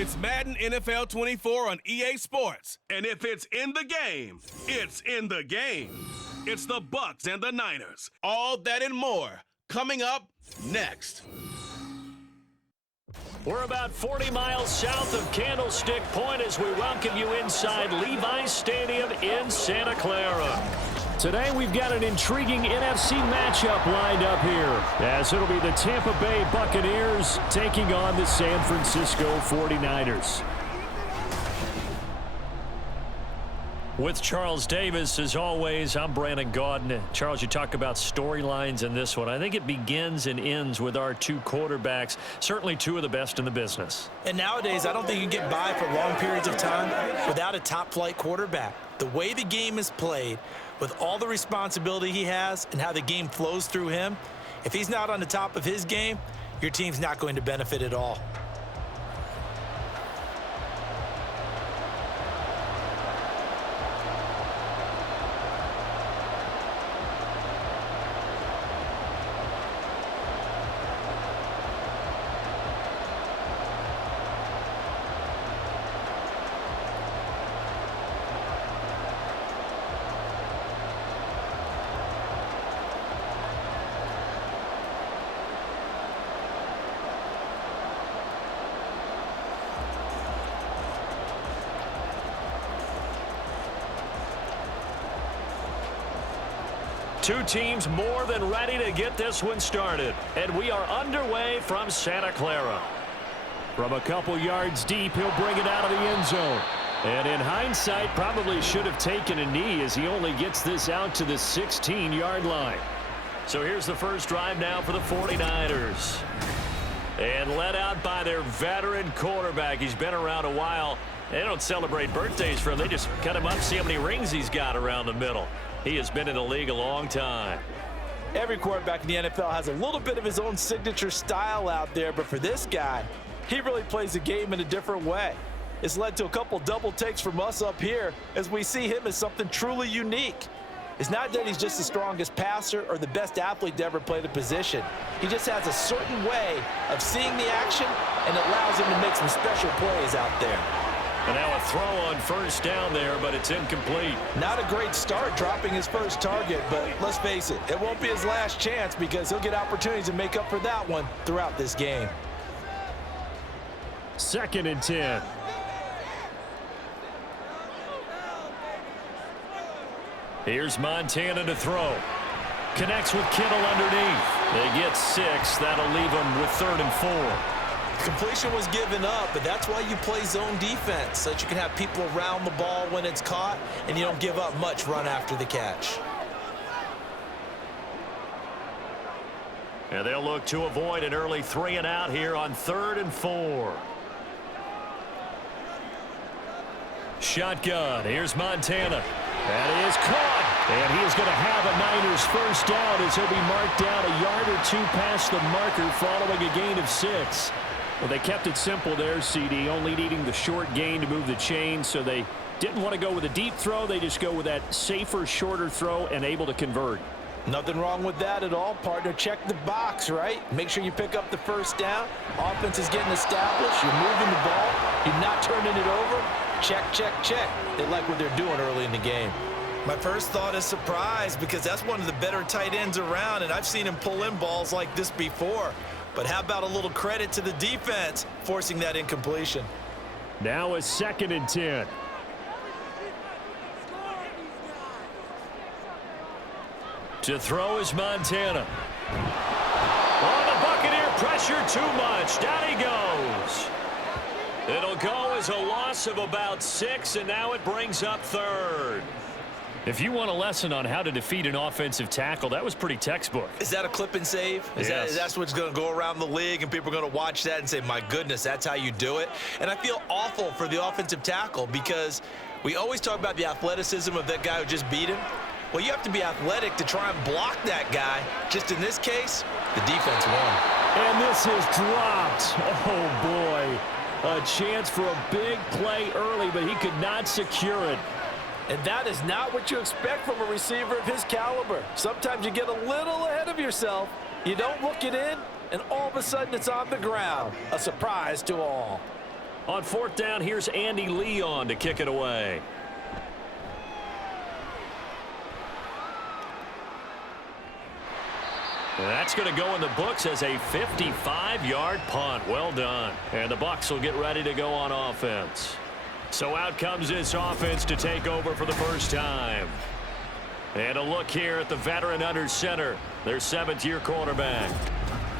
It's Madden NFL 24 on EA Sports. And if it's in the game, it's in the game. It's the Bucs and the Niners. All that and more coming up next. We're about 40 miles south of Candlestick Point as we welcome you inside Levi's Stadium in Santa Clara. Today we've got an intriguing NFC matchup lined up here, as it'll be the Tampa Bay Buccaneers taking on the San Francisco 49ers. With Charles Davis, as always, I'm Brandon Gaudin. Charles, you talk about storylines in this one. I think it begins and ends with our two quarterbacks, certainly two of the best in the business. And nowadays, I don't think you can get by for long periods of time without a top-flight quarterback. The way the game is played, with all the responsibility he has and how the game flows through him, if he's not on the top of his game, your team's not going to benefit at all. Two teams more than ready to get this one started. And we are underway from Santa Clara. From a couple yards deep, he'll bring it out of the end zone. And in hindsight, probably should have taken a knee as he only gets this out to the 16-yard line. So here's the first drive now for the 49ers. And led out by their veteran quarterback. He's been around a while. They don't celebrate birthdays for him. They just cut him up, see how many rings he's got around the middle. He has been in the league a long time. Every quarterback in the NFL has a little bit of his own signature style out there, but for this guy, he really plays the game in a different way. It's led to a couple double takes from us up here as we see him as something truly unique. It's not that he's just the strongest passer or the best athlete to ever play the position. He just has a certain way of seeing the action, and it allows him to make some special plays out there. And now a throw on first down there, but it's incomplete. Not a great start dropping his first target, but let's face it, it won't be his last chance because he'll get opportunities to make up for that one throughout this game. 2nd and 10. Here's Montana to throw. Connects with Kittle underneath. They get 6. That'll leave them with 3rd and 4. Completion was given up, but that's why you play zone defense, so that you can have people around the ball when it's caught, and you don't give up much run after the catch. And they'll look to avoid an early 3 and out here on 3rd and 4. Shotgun. Here's Montana. That is caught. And he is going to have a Niners first down as he'll be marked down a yard or 2 past the marker following a gain of 6. Well, they kept it simple there, CD, only needing the short gain to move the chain, so they didn't want to go with a deep throw. They just go with that safer, shorter throw and able to convert. Nothing wrong with that at all, partner. Check the box, right? Make sure you pick up the first down. Offense is getting established. You're moving the ball. You're not turning it over. Check, check, check. They like what they're doing early in the game. My first thought is surprise because that's one of the better tight ends around, and I've seen him pull in balls like this before. But how about a little credit to the defense forcing that incompletion? Now a 2nd and 10. To throw is Montana. Oh, the Buccaneer pressure too much. Down he goes. It'll go as a loss of about 6, and now it brings up 3rd. If you want a lesson on how to defeat an offensive tackle, that was pretty textbook. Is that a clip and save? Yes. That's what's going to go around the league, and people are going to watch that and say, my goodness, that's how you do it? And I feel awful for the offensive tackle because we always talk about the athleticism of that guy who just beat him. Well, you have to be athletic to try and block that guy. Just in this case, the defense won. And this is dropped. Oh, boy. A chance for a big play early, but he could not secure it. And that is not what you expect from a receiver of his caliber. Sometimes you get a little ahead of yourself. You don't look it in, and all of a sudden it's on the ground. A surprise to all. On fourth down, here's Andy Leon to kick it away. That's going to go in the books as a 55-yard punt. Well done. And the Bucs will get ready to go on offense. So out comes this offense to take over for the first time. And a look here at the veteran under center, their 7th-year quarterback.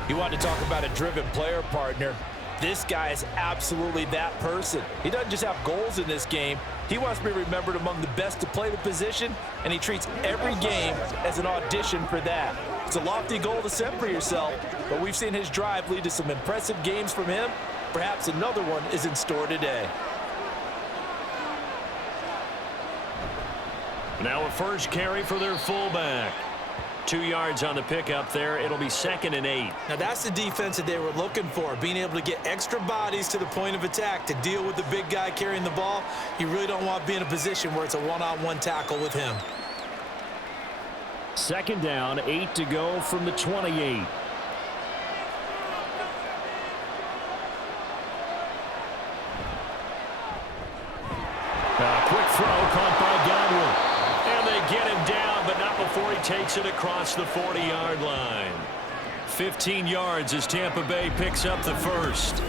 You want to talk about a driven player, partner. This guy is absolutely that person. He doesn't just have goals in this game. He wants to be remembered among the best to play the position, and he treats every game as an audition for that. It's a lofty goal to set for yourself, but we've seen his drive lead to some impressive games from him. Perhaps another one is in store today. Now a first carry for their fullback. 2 yards on the pickup there. It'll be 2nd and 8. Now that's the defense that they were looking for, being able to get extra bodies to the point of attack to deal with the big guy carrying the ball. You really don't want to be in a position where it's a one-on-one tackle with him. 2nd down, 8 to go from the 28. Quick throw caught by Godwin. And they get him down, but not before he takes it across the 40-yard line. 15 yards as Tampa Bay picks up the first.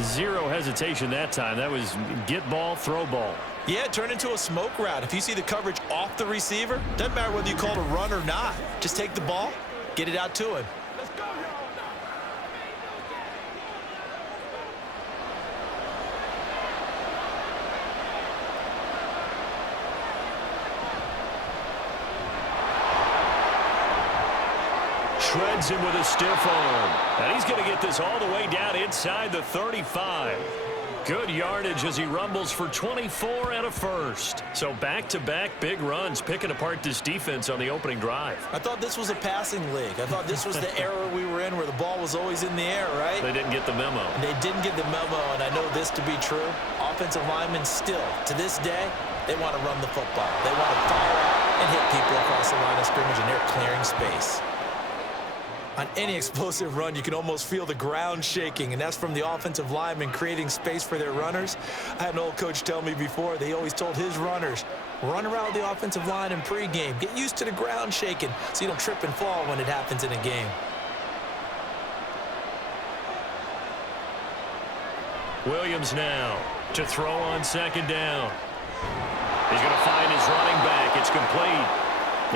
Zero hesitation that time. That was get ball, throw ball. Yeah, turn into a smoke route. If you see the coverage off the receiver, doesn't matter whether you call it a run or not. Just take the ball, get it out to him. Shreds him with a stiff arm. And he's going to get this all the way down inside the 35. Good yardage as he rumbles for 24 and a first. So back-to-back big runs picking apart this defense on the opening drive. I thought this was a passing league. I thought this was the era we were in where the ball was always in the air, right? They didn't get the memo. And they didn't get the memo, and I know this to be true. Offensive linemen still, to this day, they want to run the football. They want to fire out and hit people across the line of scrimmage, and they're clearing space. On any explosive run, you can almost feel the ground shaking, and that's from the offensive linemen creating space for their runners. I had an old coach tell me before, they always told his runners, run around the offensive line in pregame. Get used to the ground shaking so you don't trip and fall when it happens in a game. Williams now to throw on 2nd down. He's going to find his running back. It's complete.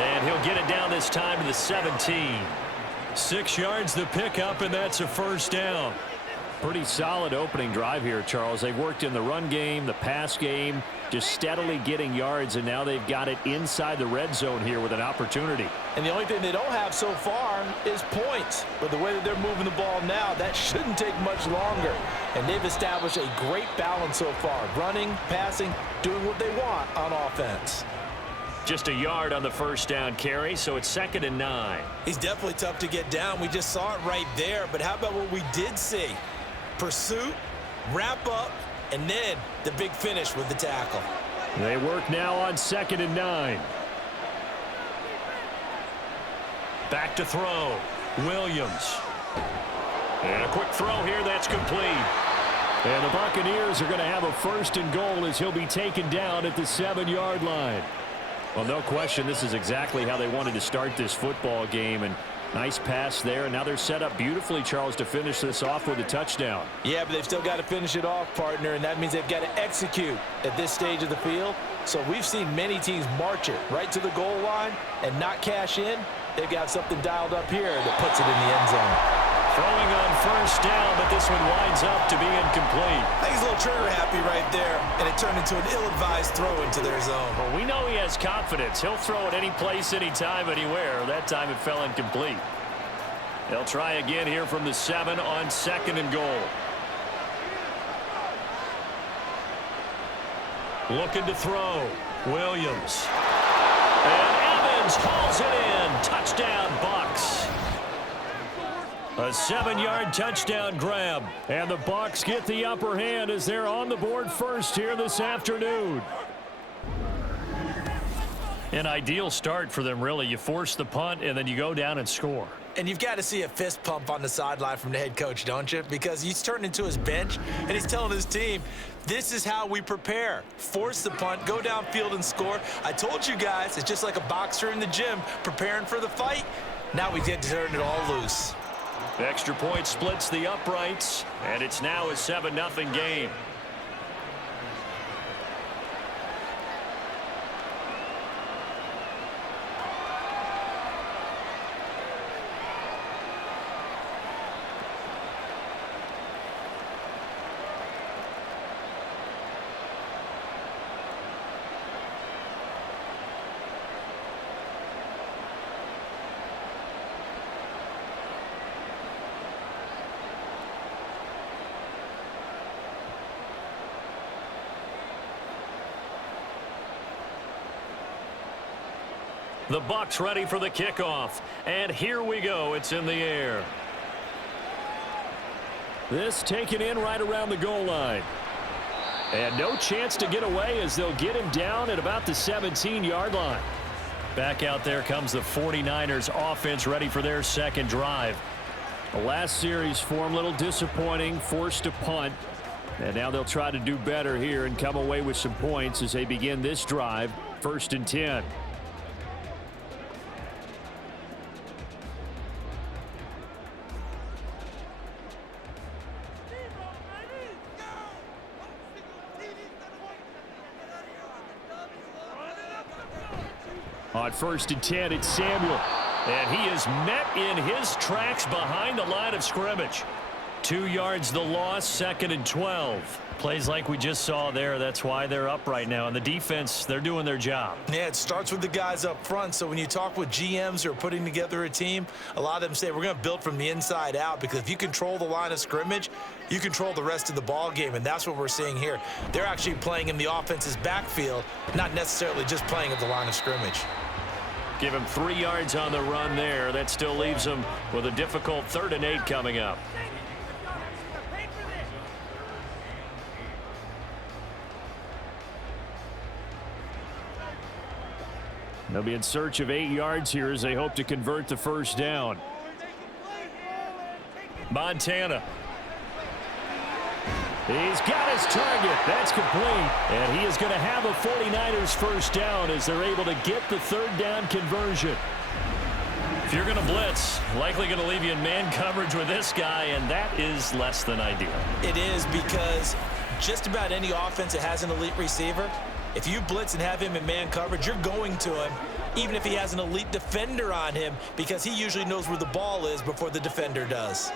And he'll get it down this time to the 17. 6 yards the pickup, and that's a first down. Pretty solid opening drive here, Charles. They've worked in the run game, the pass game, just steadily getting yards, and now they've got it inside the red zone here with an opportunity. And the only thing they don't have so far is points. But the way that they're moving the ball now, that shouldn't take much longer. And they've established a great balance so far. Running, passing, doing what they want on offense. Just a yard on the first down carry, so it's 2nd and 9. He's definitely tough to get down. We just saw it right there. But how about what we did see? Pursuit, wrap up, and then the big finish with the tackle. They work now on 2nd and 9. Back to throw. Williams. And a quick throw here. That's complete. And the Buccaneers are going to have a 1st and goal as he'll be taken down at the 7-yard line. Well, no question, this is exactly how they wanted to start this football game. And nice pass there. And now they're set up beautifully, Charles, to finish this off with a touchdown. Yeah, but they've still got to finish it off, partner, and that means they've got to execute at this stage of the field. So we've seen many teams march it right to the goal line and not cash in. They've got something dialed up here that puts it in the end zone. Throwing on 1st down, but this one winds up to be incomplete. I think he's a little trigger happy right there, and it turned into an ill-advised throw into their zone. Well, we know he has confidence. He'll throw it any place, anytime, anywhere. That time it fell incomplete. They'll try again here from the 7 on 2nd and goal. Looking to throw. Williams. And Evans hauls it in. Touchdown, Bucs. A 7-yard touchdown grab. And the Bucs get the upper hand as they're on the board first here this afternoon. An ideal start for them, really. You force the punt, and then you go down and score. And you've got to see a fist pump on the sideline from the head coach, don't you? Because he's turned into his bench, and he's telling his team, this is how we prepare. Force the punt, go downfield and score. I told you guys, it's just like a boxer in the gym preparing for the fight. Now we get to turn it all loose. The extra point splits the uprights, and it's now a 7-0 game. The Bucs ready for the kickoff. And here we go. It's in the air. This taken in right around the goal line. And no chance to get away as they'll get him down at about the 17-yard line. Back out there comes the 49ers offense ready for their second drive. The last series for them a little disappointing, forced to punt. And now they'll try to do better here and come away with some points as they begin this drive, 1st and 10. On 1st and 10, it's Samuel. And he is met in his tracks behind the line of scrimmage. 2 yards the loss, 2nd and 12. Plays like we just saw there. That's why they're up right now. And the defense, they're doing their job. Yeah, it starts with the guys up front. So when you talk with GMs who are putting together a team, a lot of them say we're going to build from the inside out, because if you control the line of scrimmage, you control the rest of the ball game, and that's what we're seeing here. They're actually playing in the offense's backfield, not necessarily just playing at the line of scrimmage. Give him 3 yards on the run there. That still leaves him with a difficult 3rd and 8 coming up. They'll be in search of 8 yards here as they hope to convert the first down. Montana. He's got his target. That's complete. And he is going to have a 49ers first down as they're able to get the 3rd down conversion. If you're going to blitz, likely going to leave you in man coverage with this guy, and that is less than ideal. It is, because just about any offense that has an elite receiver, if you blitz and have him in man coverage, you're going to him, even if he has an elite defender on him, because he usually knows where the ball is before the defender does.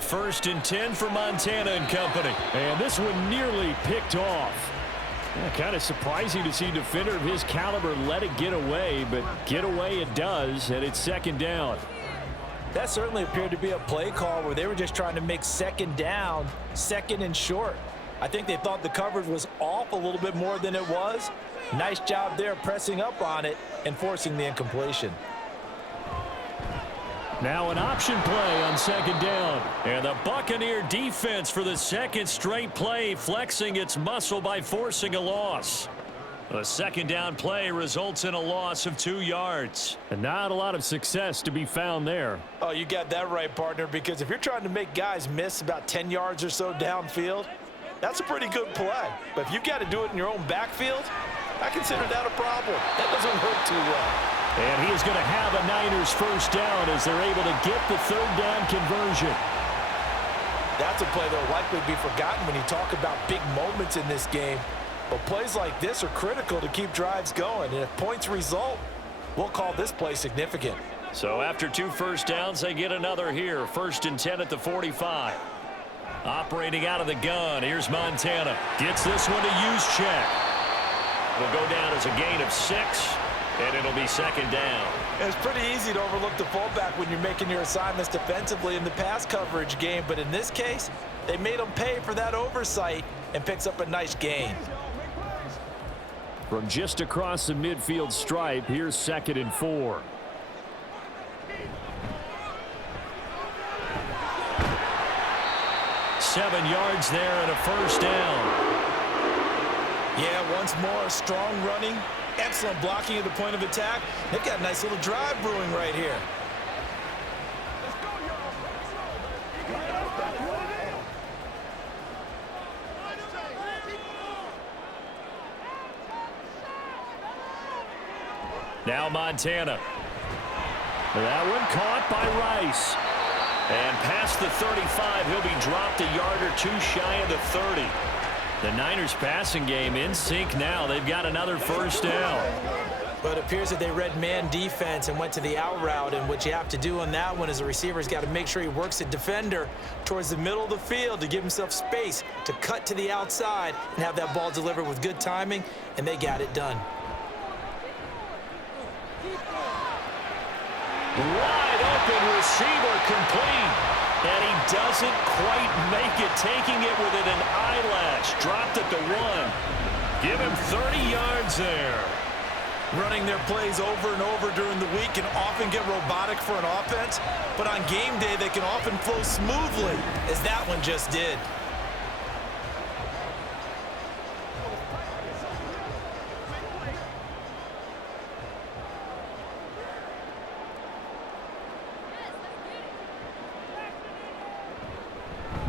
First and 10 for Montana and company. And this one nearly picked off. Yeah, kind of surprising to see a defender of his caliber let it get away, but get away it does, and it's 2nd down. That certainly appeared to be a play call where they were just trying to make 2nd down, 2nd and short. I think they thought the coverage was off a little bit more than it was. Nice job there pressing up on it and forcing the incompletion. Now an option play on 2nd down. And the Buccaneer defense for the 2nd straight play, flexing its muscle by forcing a loss. The 2nd down play results in a loss of 2 yards. And not a lot of success to be found there. Oh, you got that right, partner, because if you're trying to make guys miss about 10 yards or so downfield, that's a pretty good play. But if you've got to do it in your own backfield, I consider that a problem. That doesn't work too well. And he is going to have a Niners first down as they're able to get the 3rd down conversion. That's a play that will likely be forgotten when you talk about big moments in this game. But plays like this are critical to keep drives going. And if points result, we'll call this play significant. So after 2 first downs, they get another here. 1st and 10 at the 45. Operating out of the gun. Here's Montana. Gets this one to use check. It'll go down as a gain of 6. And it'll be 2nd down. It's pretty easy to overlook the fullback when you're making your assignments defensively in the pass coverage game. But in this case, they made him pay for that oversight and picks up a nice gain. From just across the midfield stripe, here's 2nd and 4. Seven yards there and a first down. Yeah, once more, strong running, excellent blocking at the point of attack. They've got a nice little drive brewing right here. Now Montana. That one caught by Rice. And past the 35, he'll be dropped a yard or two shy of the 30. The Niners passing game in sync now. They've got another first down. But it appears that they read man defense and went to the out route, and what you have to do on that one is the receiver's got to make sure he works the defender towards the middle of the field to give himself space to cut to the outside and have that ball delivered with good timing, and they got it done. Wide open receiver complete. And he doesn't quite make it, taking it within an eyelash. Dropped at the 1. Give him 30 yards there. Running their plays over and over during the week can often get robotic for an offense, but on game day they can often flow smoothly, as that one just did.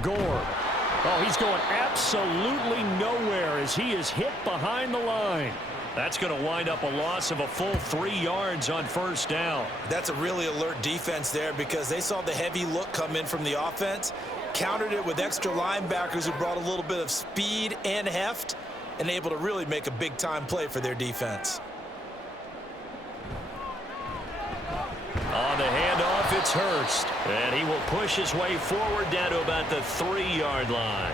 Gore. Oh, he's going absolutely nowhere as he is hit behind the line. That's going to wind up a loss of a full 3 yards on first down. That's a really alert defense there because they saw the heavy look come in from the offense, countered it with extra linebackers who brought a little bit of speed and heft, and able to really make a big-time play for their defense. On the handoff, it's Hurst. And he will push his way forward down to about the 3-yard line.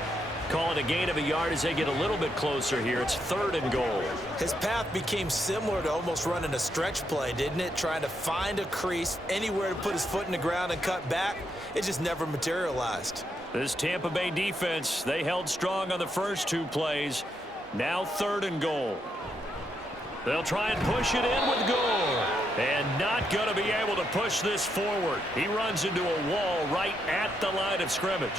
Call it a gain of a yard as they get a little bit closer here. It's 3rd and goal. His path became similar to almost running a stretch play, didn't it? Trying to find a crease, anywhere to put his foot in the ground and cut back. It just never materialized. This Tampa Bay defense, they held strong on the first 2 plays. Now 3rd and goal. They'll try and push it in with Gore. And not going to be able to push this forward. He runs into a wall right at the line of scrimmage.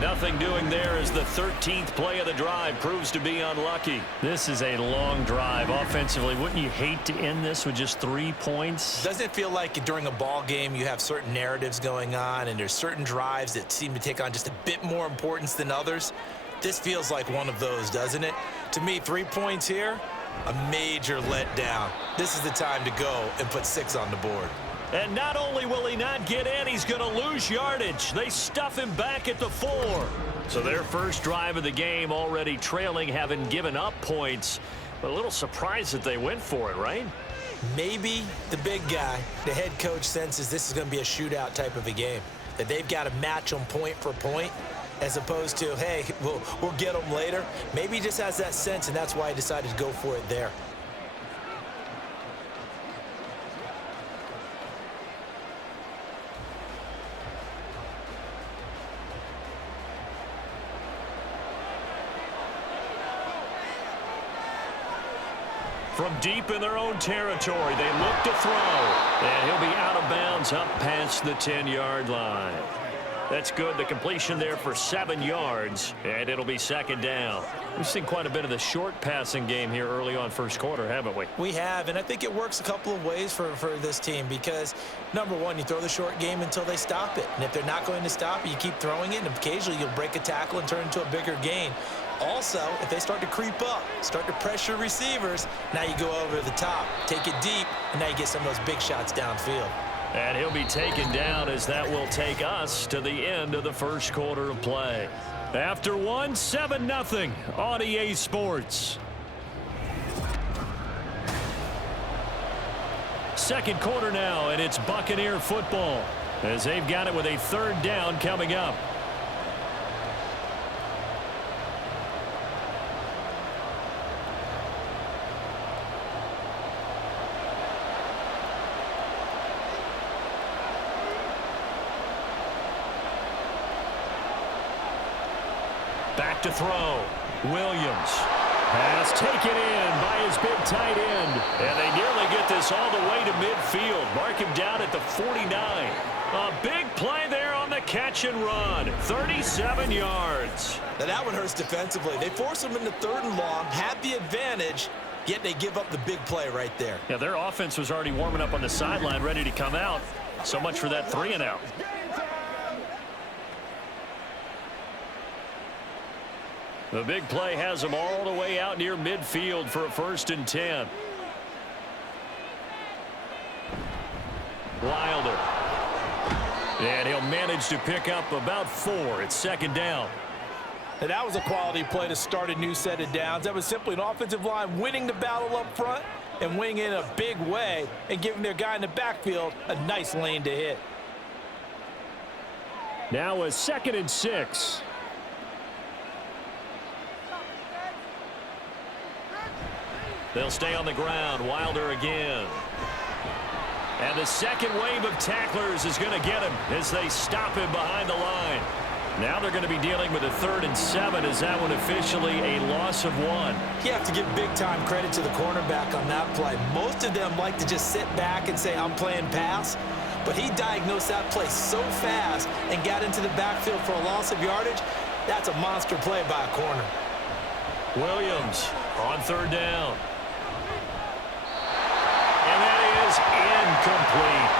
Nothing doing there as the 13th play of the drive proves to be unlucky. This is a long drive offensively. Wouldn't you hate to end this with just 3 points? Doesn't it feel like during a ball game you have certain narratives going on and there's certain drives that seem to take on just a bit more importance than others? This feels like one of those, doesn't it? To me, 3 points here, a major letdown. This is the time to go and put 6 on the board. And not only will he not get in, he's going to lose yardage. They stuff him back at the 4. So their first drive of the game already trailing, having given up points. But a little surprised that they went for it, right? Maybe the big guy, the head coach, senses this is going to be a shootout type of a game. That they've got to match them point for point, as opposed to, hey, we'll get them later. Maybe he just has that sense, and that's why he decided to go for it there. From deep in their own territory, they look to throw. And he'll be out of bounds up past the 10-yard line. That's good. The completion there for 7 yards, and it'll be 2nd down. We've seen quite a bit of the short passing game here early on first quarter, haven't we? We have, and I think it works a couple of ways for this team because, number one, you throw the short game until they stop it. And if they're not going to stop it, you keep throwing it, and occasionally you'll break a tackle and turn it into a bigger gain. Also, if they start to creep up, start to pressure receivers, now you go over the top, take it deep, and now you get some of those big shots downfield. And he'll be taken down as that will take us to the end of the first quarter of play. After 1, 7-0 on EA Sports. Second quarter now, and it's Buccaneer football as they've got it with a 3rd down coming up. Back to throw. Williams. Pass taken in by his big tight end. And they nearly get this all the way to midfield. Mark him down at the 49. A big play there on the catch and run. 37 yards. Now that one hurts defensively. They force him into 3rd and long, have the advantage, yet they give up the big play right there. Yeah, their offense was already warming up on the sideline, ready to come out. So much for that 3-and-out. The big play has them all the way out near midfield for a 1st and 10. Wilder. And he'll manage to pick up about 4. It's 2nd down. And that was a quality play to start a new set of downs. That was simply an offensive line winning the battle up front and winning it in a big way and giving their guy in the backfield a nice lane to hit. Now a 2nd and 6. They'll stay on the ground. Wilder again. And the second wave of tacklers is going to get him as they stop him behind the line. Now they're going to be dealing with a 3rd and 7. Is that one officially a loss of 1? You have to give big-time credit to the cornerback on that play. Most of them like to just sit back and say, I'm playing pass. But he diagnosed that play so fast and got into the backfield for a loss of yardage. That's a monster play by a corner. Williams on 3rd down. And that is incomplete.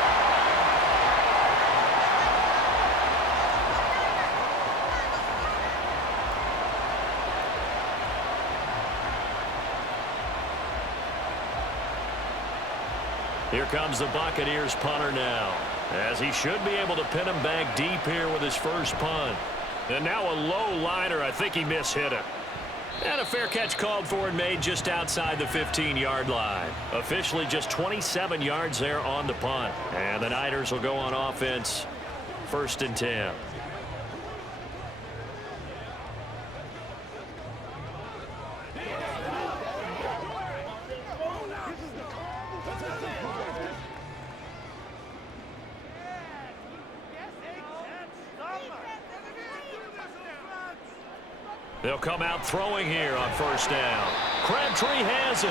Here comes the Buccaneers punter now, as he should be able to pin him back deep here with his first punt. And now a low liner. I think he mishit it. And a fair catch called for and made just outside the 15-yard line. Officially just 27 yards there on the punt. And the Niners will go on offense, 1st and 10. They'll come out throwing here on 1st down. Crabtree has it.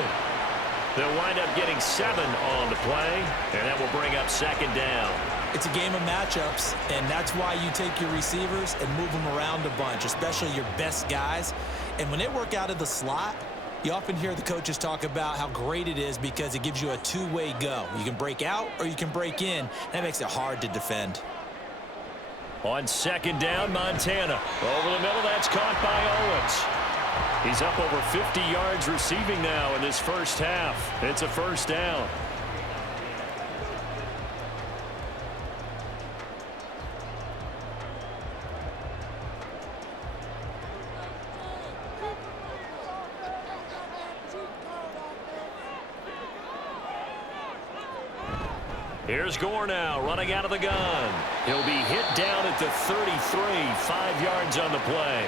They'll wind up getting 7 on the play, and that will bring up 2nd down. It's a game of matchups, and that's why you take your receivers and move them around a bunch, especially your best guys. And when they work out of the slot, you often hear the coaches talk about how great it is because it gives you a two-way go. You can break out or you can break in. That makes it hard to defend. On 2nd down, Montana. Over the middle, that's caught by Owens. He's up over 50 yards receiving now in this first half. It's a 1st down. Here's Gore now, running out of the gun. He'll be hit down at the 33, 5 yards on the play.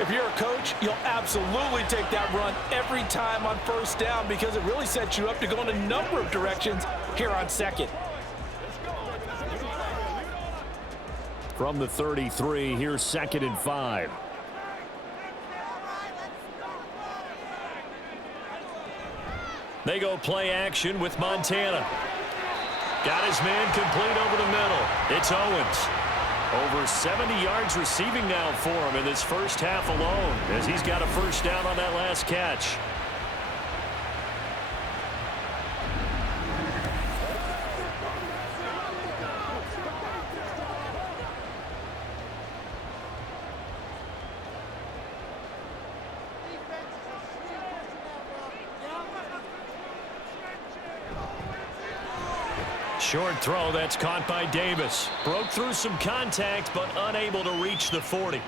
If you're a coach, you'll absolutely take that run every time on 1st down because it really sets you up to go in a number of directions here on 2nd. From the 33, here's 2nd and 5. They go play action with Montana. Got his man complete over the middle. It's Owens. Over 70 yards receiving now for him in this first half alone, as he's got a 1st down on that last catch. Short throw, that's caught by Davis. Broke through some contact, but unable to reach the 40.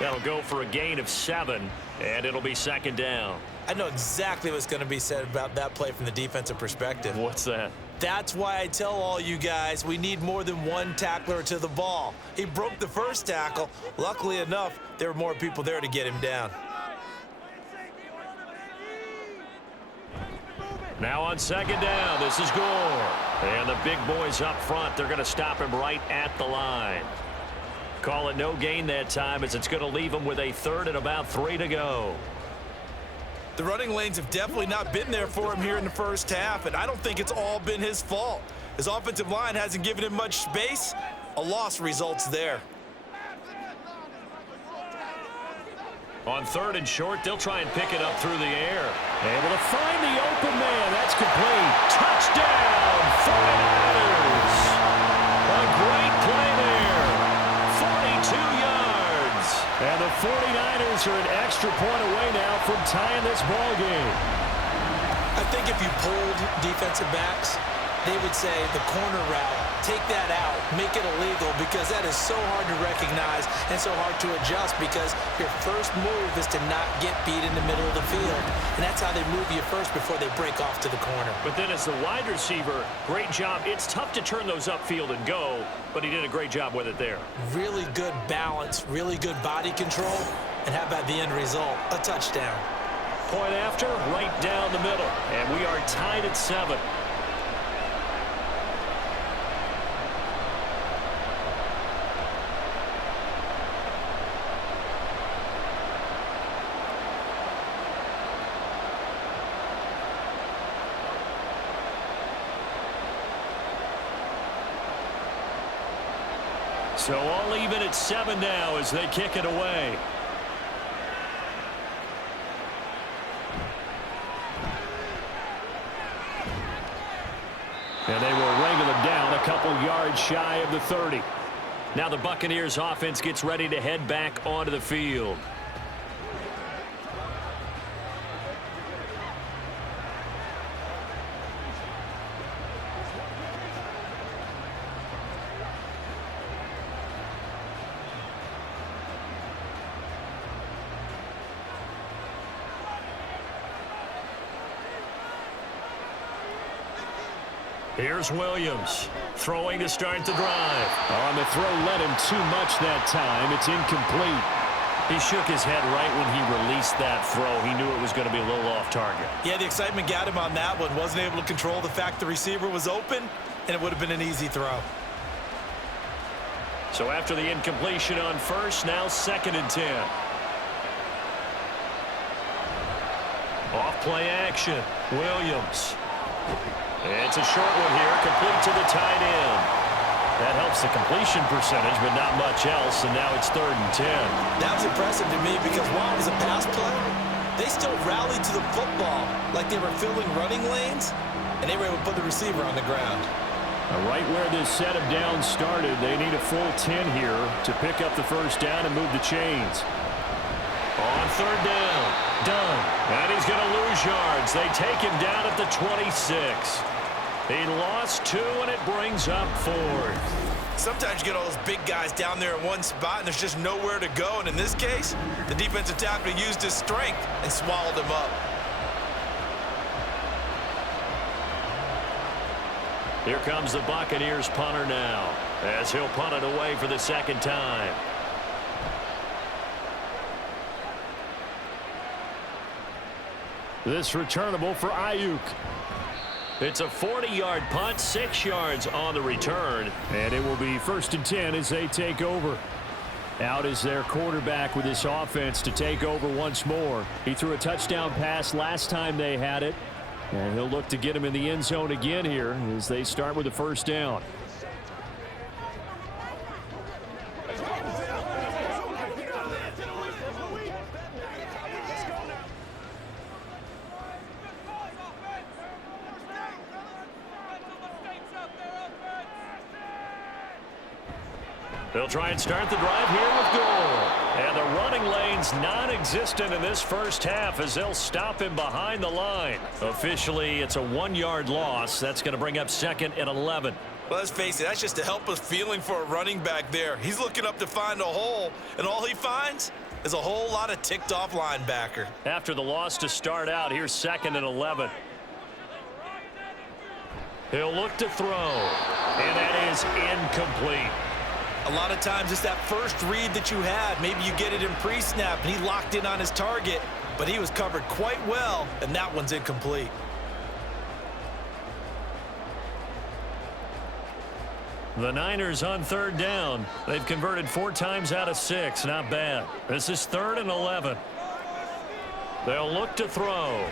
That'll go for a gain of 7, and it'll be 2nd down. I know exactly what's going to be said about that play from the defensive perspective. What's that? That's why I tell all you guys we need more than one tackler to the ball. He broke the first tackle. Luckily enough, there were more people there to get him down. Now on 2nd down, this is Gore. And the big boys up front, they're going to stop him right at the line. Call it no gain that time, as it's going to leave him with a 3rd and about 3 to go. The running lanes have definitely not been there for him here in the first half, and I don't think it's all been his fault. His offensive line hasn't given him much space, A loss results there. On 3rd and short, they'll try and pick it up through the air. Able to find the open man. That's complete. Touchdown, 49ers. A great play there. 42 yards. And the 49ers are an extra point away now from tying this ball game. I think if you pulled defensive backs, they would say the corner route, take that out, make it illegal, because that is so hard to recognize and so hard to adjust, because your first move is to not get beat in the middle of the field. And that's how they move you first before they break off to the corner. But then as the wide receiver, great job. It's tough to turn those upfield and go, but he did a great job with it there. Really good balance, really good body control, and how about the end result? A touchdown. Point after, right down the middle. And we are tied at 7. So all even at 7 now as they kick it away. And they will wrangle him down a couple yards shy of the 30. Now the Buccaneers offense gets ready to head back onto the field. Here's Williams throwing to start the drive. On the throw, led him too much that time. It's incomplete. He shook his head right when he released that throw. He knew it was going to be a little off target. Yeah, the excitement got him on that one. Wasn't able to control the fact the receiver was open, and it would have been an easy throw. So after the incompletion on 1st, now 2nd and 10. Off play action. Williams. It's a short one here, complete to the tight end. That helps the completion percentage, but not much else, and now it's 3rd and 10. That was impressive to me because while it was a pass play, they still rallied to the football like they were filling running lanes, and they were able to put the receiver on the ground. Right where this set of downs started, they need a full 10 here to pick up the 1st down and move the chains. On 3rd down, done. And he's going to lose yards. They take him down at the 26. He lost 2, and it brings up 4th. Sometimes you get all those big guys down there in one spot, and there's just nowhere to go. And in this case, the defensive tackle used his strength and swallowed him up. Here comes the Buccaneers punter now, as he'll punt it away for the 2nd time. This returnable for Ayuk. It's a 40-yard punt, 6 yards on the return. And it will be 1st and 10 as they take over. Out is their quarterback with this offense to take over once more. He threw a touchdown pass last time they had it. And he'll look to get him in the end zone again here as they start with the 1st down. They'll try and start the drive here with goal. And the running lane's non-existent in this 1st half as they'll stop him behind the line. Officially, it's a 1-yard loss. That's going to bring up 2nd and 11. Well, let's face it, that's just a helpless feeling for a running back there. He's looking up to find a hole, and all he finds is a whole lot of ticked-off linebacker. After the loss to start out, here's 2nd and 11. He'll look to throw, and that is incomplete. A lot of times it's that first read that you had. Maybe you get it in pre-snap, and he locked in on his target, but he was covered quite well, and that one's incomplete. The Niners on 3rd down. They've converted 4 times out of 6. Not bad. This is 3rd and 11. They'll look to throw.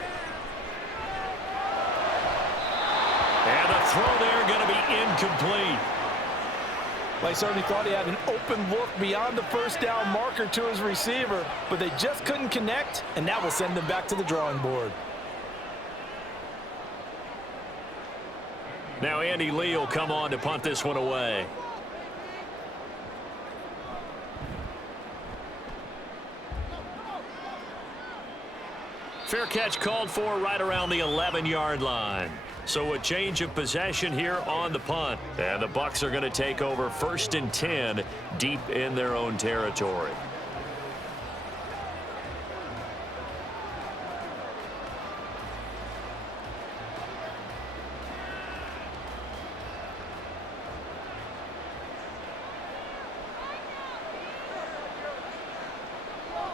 And the throw there going to be incomplete. Well, he certainly thought he had an open look beyond the first down marker to his receiver, but they just couldn't connect, and that will send them back to the drawing board. Now Andy Lee will come on to punt this one away. Fair catch called for right around the 11-yard line. So a change of possession here on the punt. And the Bucs are going to take over 1st and 10 deep in their own territory.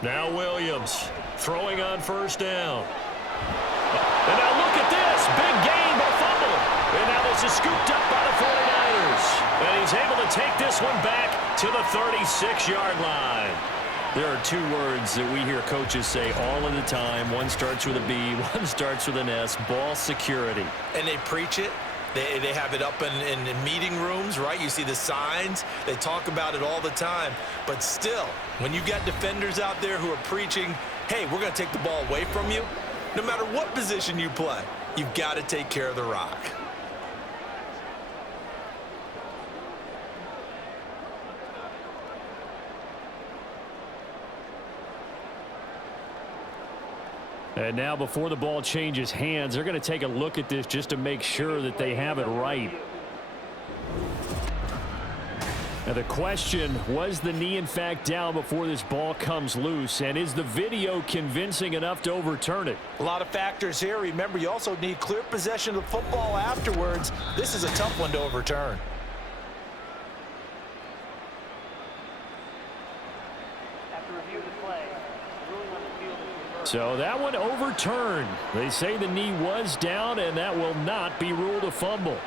Now Williams throwing on 1st down. And now look at this. Big gain by Fumble. And now this is scooped up by the 49ers. And he's able to take this one back to the 36-yard line. There are 2 words that we hear coaches say all of the time. One starts with a B, one starts with an S. Ball security. And they preach it. They have it up in meeting rooms, right? You see the signs. They talk about it all the time. But still, when you got defenders out there who are preaching, hey, we're going to take the ball away from you, no matter what position you play, you've got to take care of the rock. And now before the ball changes hands, they're going to take a look at this just to make sure that they have it right. Now the question, was the knee in fact down before this ball comes loose? And is the video convincing enough to overturn it? A lot of factors here. Remember, you also need clear possession of the football afterwards. This is a tough one to overturn. So that one overturned. They say the knee was down, and that will not be ruled a fumble.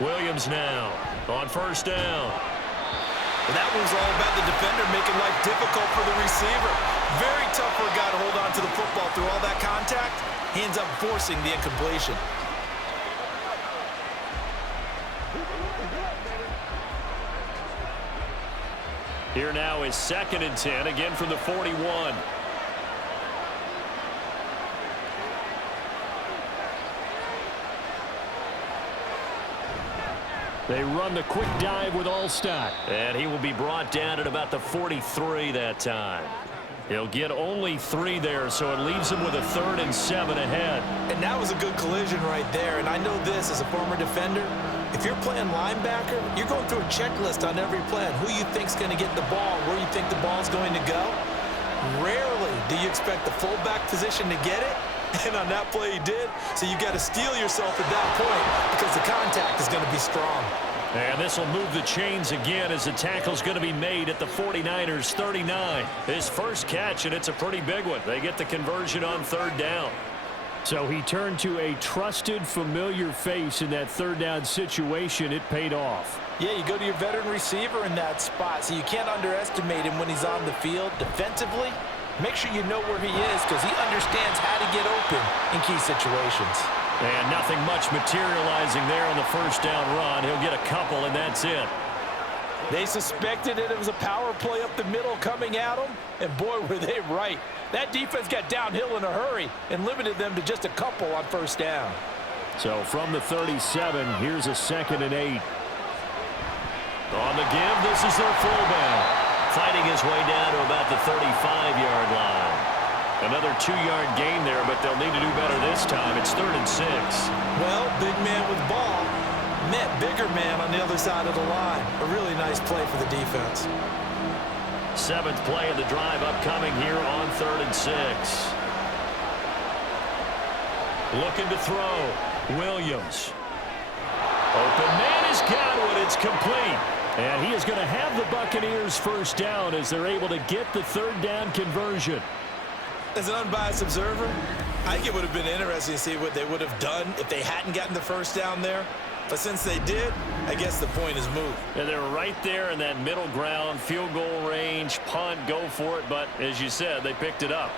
Williams now on 1st down. And that was all about the defender making life difficult for the receiver. Very tough for a guy to hold on to the football through all that contact. He ends up forcing the incompletion. Here now is 2nd and 10, again from the 41. They run the quick dive with All-Star. And he will be brought down at about the 43 that time. He'll get only 3 there, so it leaves him with a 3rd and 7 ahead. And that was a good collision right there. And I know this as a former defender. If you're playing linebacker, you're going through a checklist on every play on who you think's going to get the ball, where you think the ball's going to go. Rarely do you expect the fullback position to get it. And on that play he did. So you got to steel yourself at that point because the contact is going to be strong. And this will move the chains again as the tackle's going to be made at the 49ers 39. His first catch, and it's a pretty big one. They get the conversion on 3rd down. So he turned to a trusted, familiar face in that 3rd down situation. It paid off. Yeah, you go to your veteran receiver in that spot, so you can't underestimate him when he's on the field defensively. Make sure you know where he is because he understands how to get open in key situations. And nothing much materializing there on the 1st down run. He'll get a couple, and that's it. They suspected it was a power play up the middle coming at them, and boy, were they right. That defense got downhill in a hurry and limited them to just a couple on 1st down. So from the 37, here's a 2nd and 8. On the give, this is their fullback. Fighting his way down to about the 35-yard line. Another 2-yard gain there, but they'll need to do better this time. It's 3rd and 6. Well, big man with ball met bigger man on the other side of the line. A really nice play for the defense. 7th play of the drive upcoming here on 3rd and 6. Looking to throw. Williams. Open man has got one. It's complete. And he is going to have the Buccaneers 1st down as they're able to get the 3rd down conversion. As an unbiased observer, I think it would have been interesting to see what they would have done if they hadn't gotten the 1st down there. But since they did, I guess the point is moved. And they're right there in that middle ground, field goal range, punt, go for it. But as you said, they picked it up.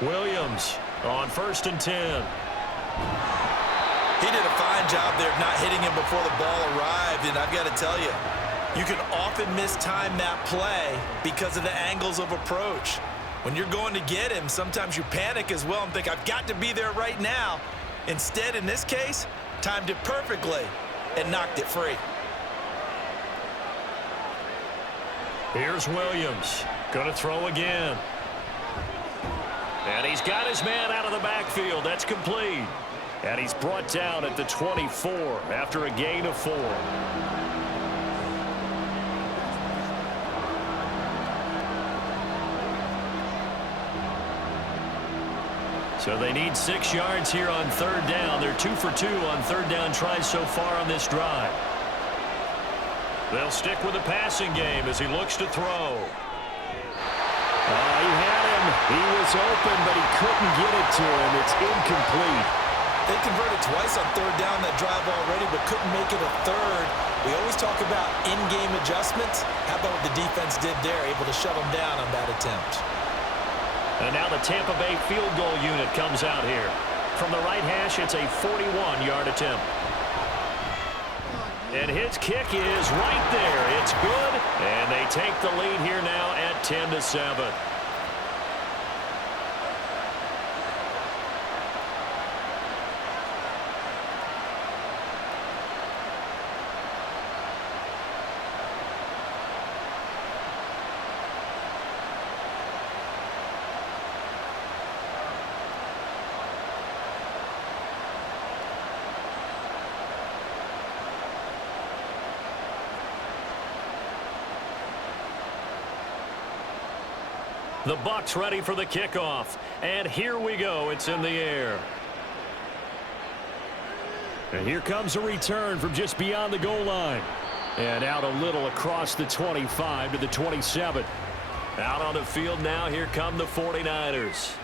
Williams on 1st and 10. He did a fine job there of not hitting him before the ball arrived. And I've got to tell you, you can often mistime that play because of the angles of approach. When you're going to get him, sometimes you panic as well and think, I've got to be there right now. Instead, in this case, timed it perfectly and knocked it free. Here's Williams. Going to throw again. And he's got his man out of the backfield. That's complete. And he's brought down at the 24 after a gain of 4. So they need 6 yards here on 3rd down. They're 2 for 2 on 3rd down tries so far on this drive. They'll stick with the passing game as he looks to throw. He had him. He was open, but he couldn't get it to him. It's incomplete. They converted twice on 3rd down that drive already, but couldn't make it a 3rd. We always talk about in-game adjustments. How about what the defense did there, able to shut them down on that attempt? And now the Tampa Bay field goal unit comes out here. From the right hash, it's a 41-yard attempt. And his kick is right there. It's good, and they take the lead here now at 10-7. The Bucs ready for the kickoff. And here we go. It's in the air. And here comes a return from just beyond the goal line. And out a little across the 25 to the 27. Out on the field now, here come the 49ers.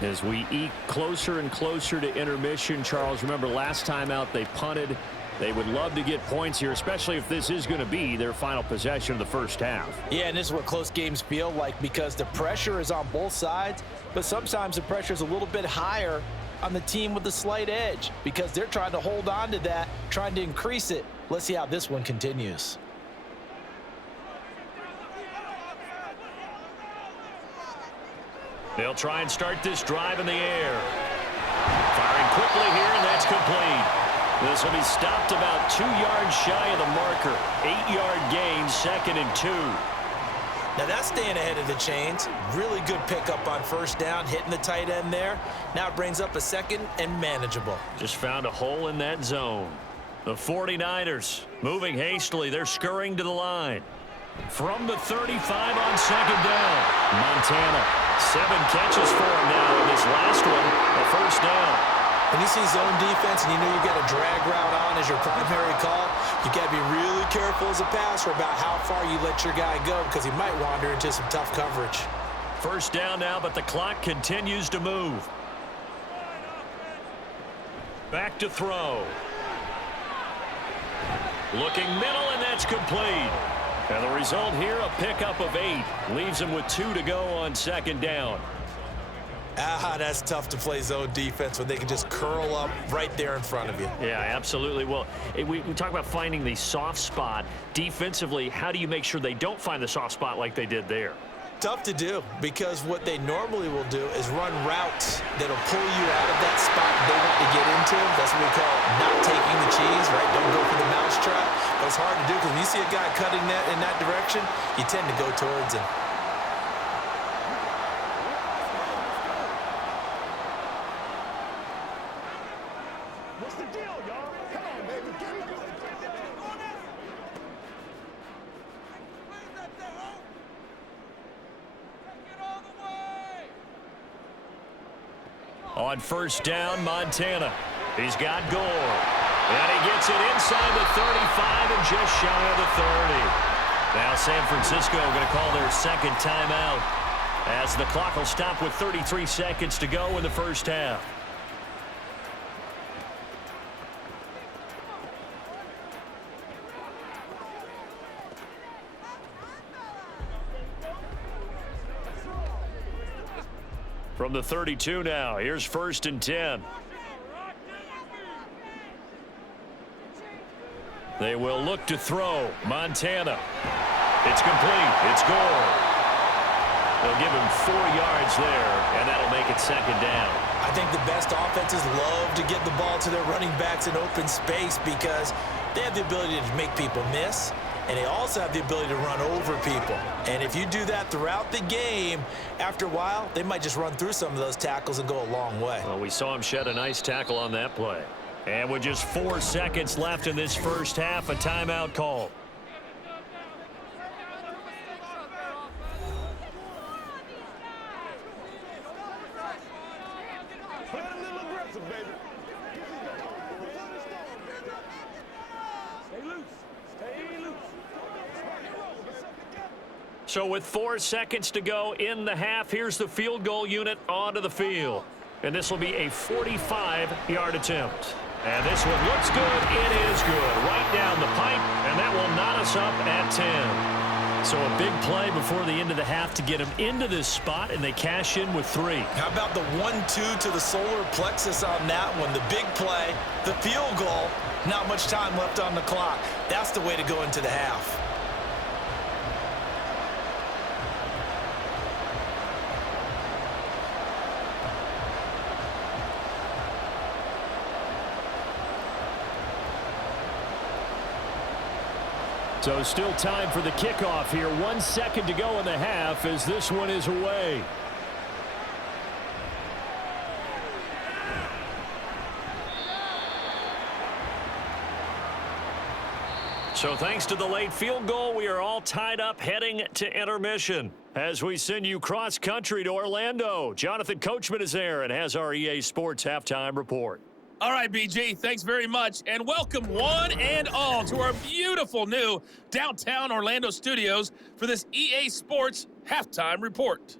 As we eke closer and closer to intermission, Charles, remember last time out they punted. They would love to get points here, especially if this is going to be their final possession of the first half. Yeah, and this is what close games feel like because the pressure is on both sides, but sometimes the pressure is a little bit higher on the team with the slight edge because they're trying to hold on to that, trying to increase it. Let's see how this one continues. They'll try and start this drive in the air. Firing quickly here, and that's complete. This will be stopped about 2 yards shy of the marker. 8-yard gain, 2nd and 2. Now that's staying ahead of the chains. Really good pickup on 1st down, hitting the tight end there. Now it brings up a 2nd and manageable. Just found a hole in that zone. The 49ers moving hastily. They're scurrying to the line. From the 35 on 2nd down. Montana, 7 catches for him now in this last one, a 1st down. When you see zone defense and you know you've got a drag route on as your primary call, you got to be really careful as a passer about how far you let your guy go because he might wander into some tough coverage. 1st down now, but the clock continues to move. Back to throw. Looking middle, and that's complete. And the result here, a pickup of 8. Leaves him with 2 to go on 2nd down. That's tough to play zone defense when they can just curl up right there in front of you. Yeah, absolutely. Well, we talk about finding the soft spot. Defensively, how do you make sure they don't find the soft spot like they did there? Tough to do because what they normally will do is run routes that'll pull you out of that spot they want to get into. That's what we call not taking the cheese, right? Don't go for the mousetrap. But it's hard to do because when you see a guy cutting that in that direction, you tend to go towards him. On 1st down, Montana. He's got Gore. And he gets it inside the 35 and just shy of the 30. Now San Francisco going to call their 2nd timeout. as the clock will stop with 33 seconds to go in the first half. From the 32 now, here's 1st and 10. They will look to throw. Montana. It's complete. It's goal. They'll give him 4 yards there, and that'll make it 2nd down. I think the best offenses love to get the ball to their running backs in open space because they have the ability to make people miss, and they also have the ability to run over people. And if you do that throughout the game, after a while, they might just run through some of those tackles and go a long way. Well, we saw him shed a nice tackle on that play. And with just 4 seconds left in this first half, a timeout call. So with 4 seconds to go in the half, here's the field goal unit onto the field. And this will be a 45-yard attempt. And this one looks good. It is good. Right down the pipe, and that will knot us up at 10. So a big play before the end of the half to get them into this spot, and they cash in with 3. How about the 1-2 to the solar plexus on that one? The big play, the field goal, not much time left on the clock. That's the way to go into the half. So still time for the kickoff here. 1 second to go in the half as this one is away. So thanks to the late field goal, we are all tied up heading to intermission. As we send you cross country to Orlando, Jonathan Coachman is there and has our EA Sports halftime report. All right, BG, thanks very much, and welcome one and all to our beautiful new downtown Orlando studios for this EA Sports halftime report.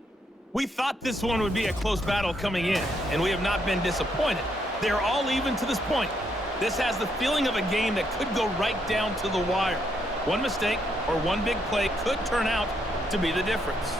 We thought this one would be a close battle coming in, and we have not been disappointed. They're all even to this point. This has the feeling of a game that could go right down to the wire. One mistake or one big play could turn out to be the difference.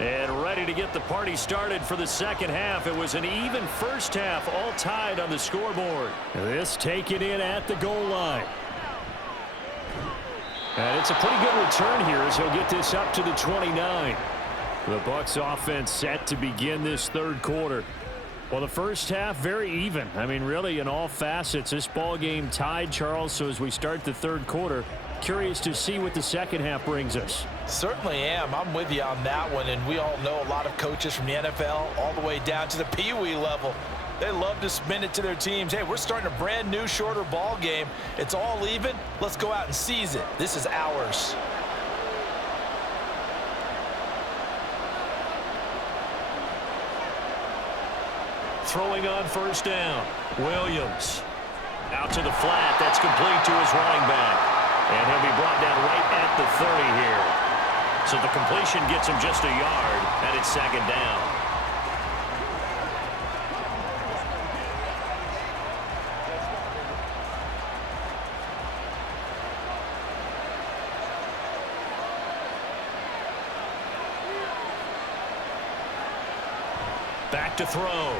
And ready to get the party started for the second half. It was an even first half, all tied on the scoreboard. This taken in at the goal line. And it's a pretty good return here as he'll get this up to the 29. The Bucs offense set to begin this third quarter. Well, the first half, very even. I mean, really, in all facets, this ball game tied, Charles. So as we start the third quarter, curious to see what the second half brings us. Certainly am. I'm with you on that one, and we all know a lot of coaches from the NFL all the way down to the Pee-wee level. They love to spin it to their teams. Hey, we're starting a brand new, shorter ball game. It's all even. Let's go out and seize it. This is ours. Throwing on first down. Williams out to the flat. That's complete to his running back. And he'll be brought down right at the 30 here. So the completion gets him just a yard, and it's second down. Back to throw.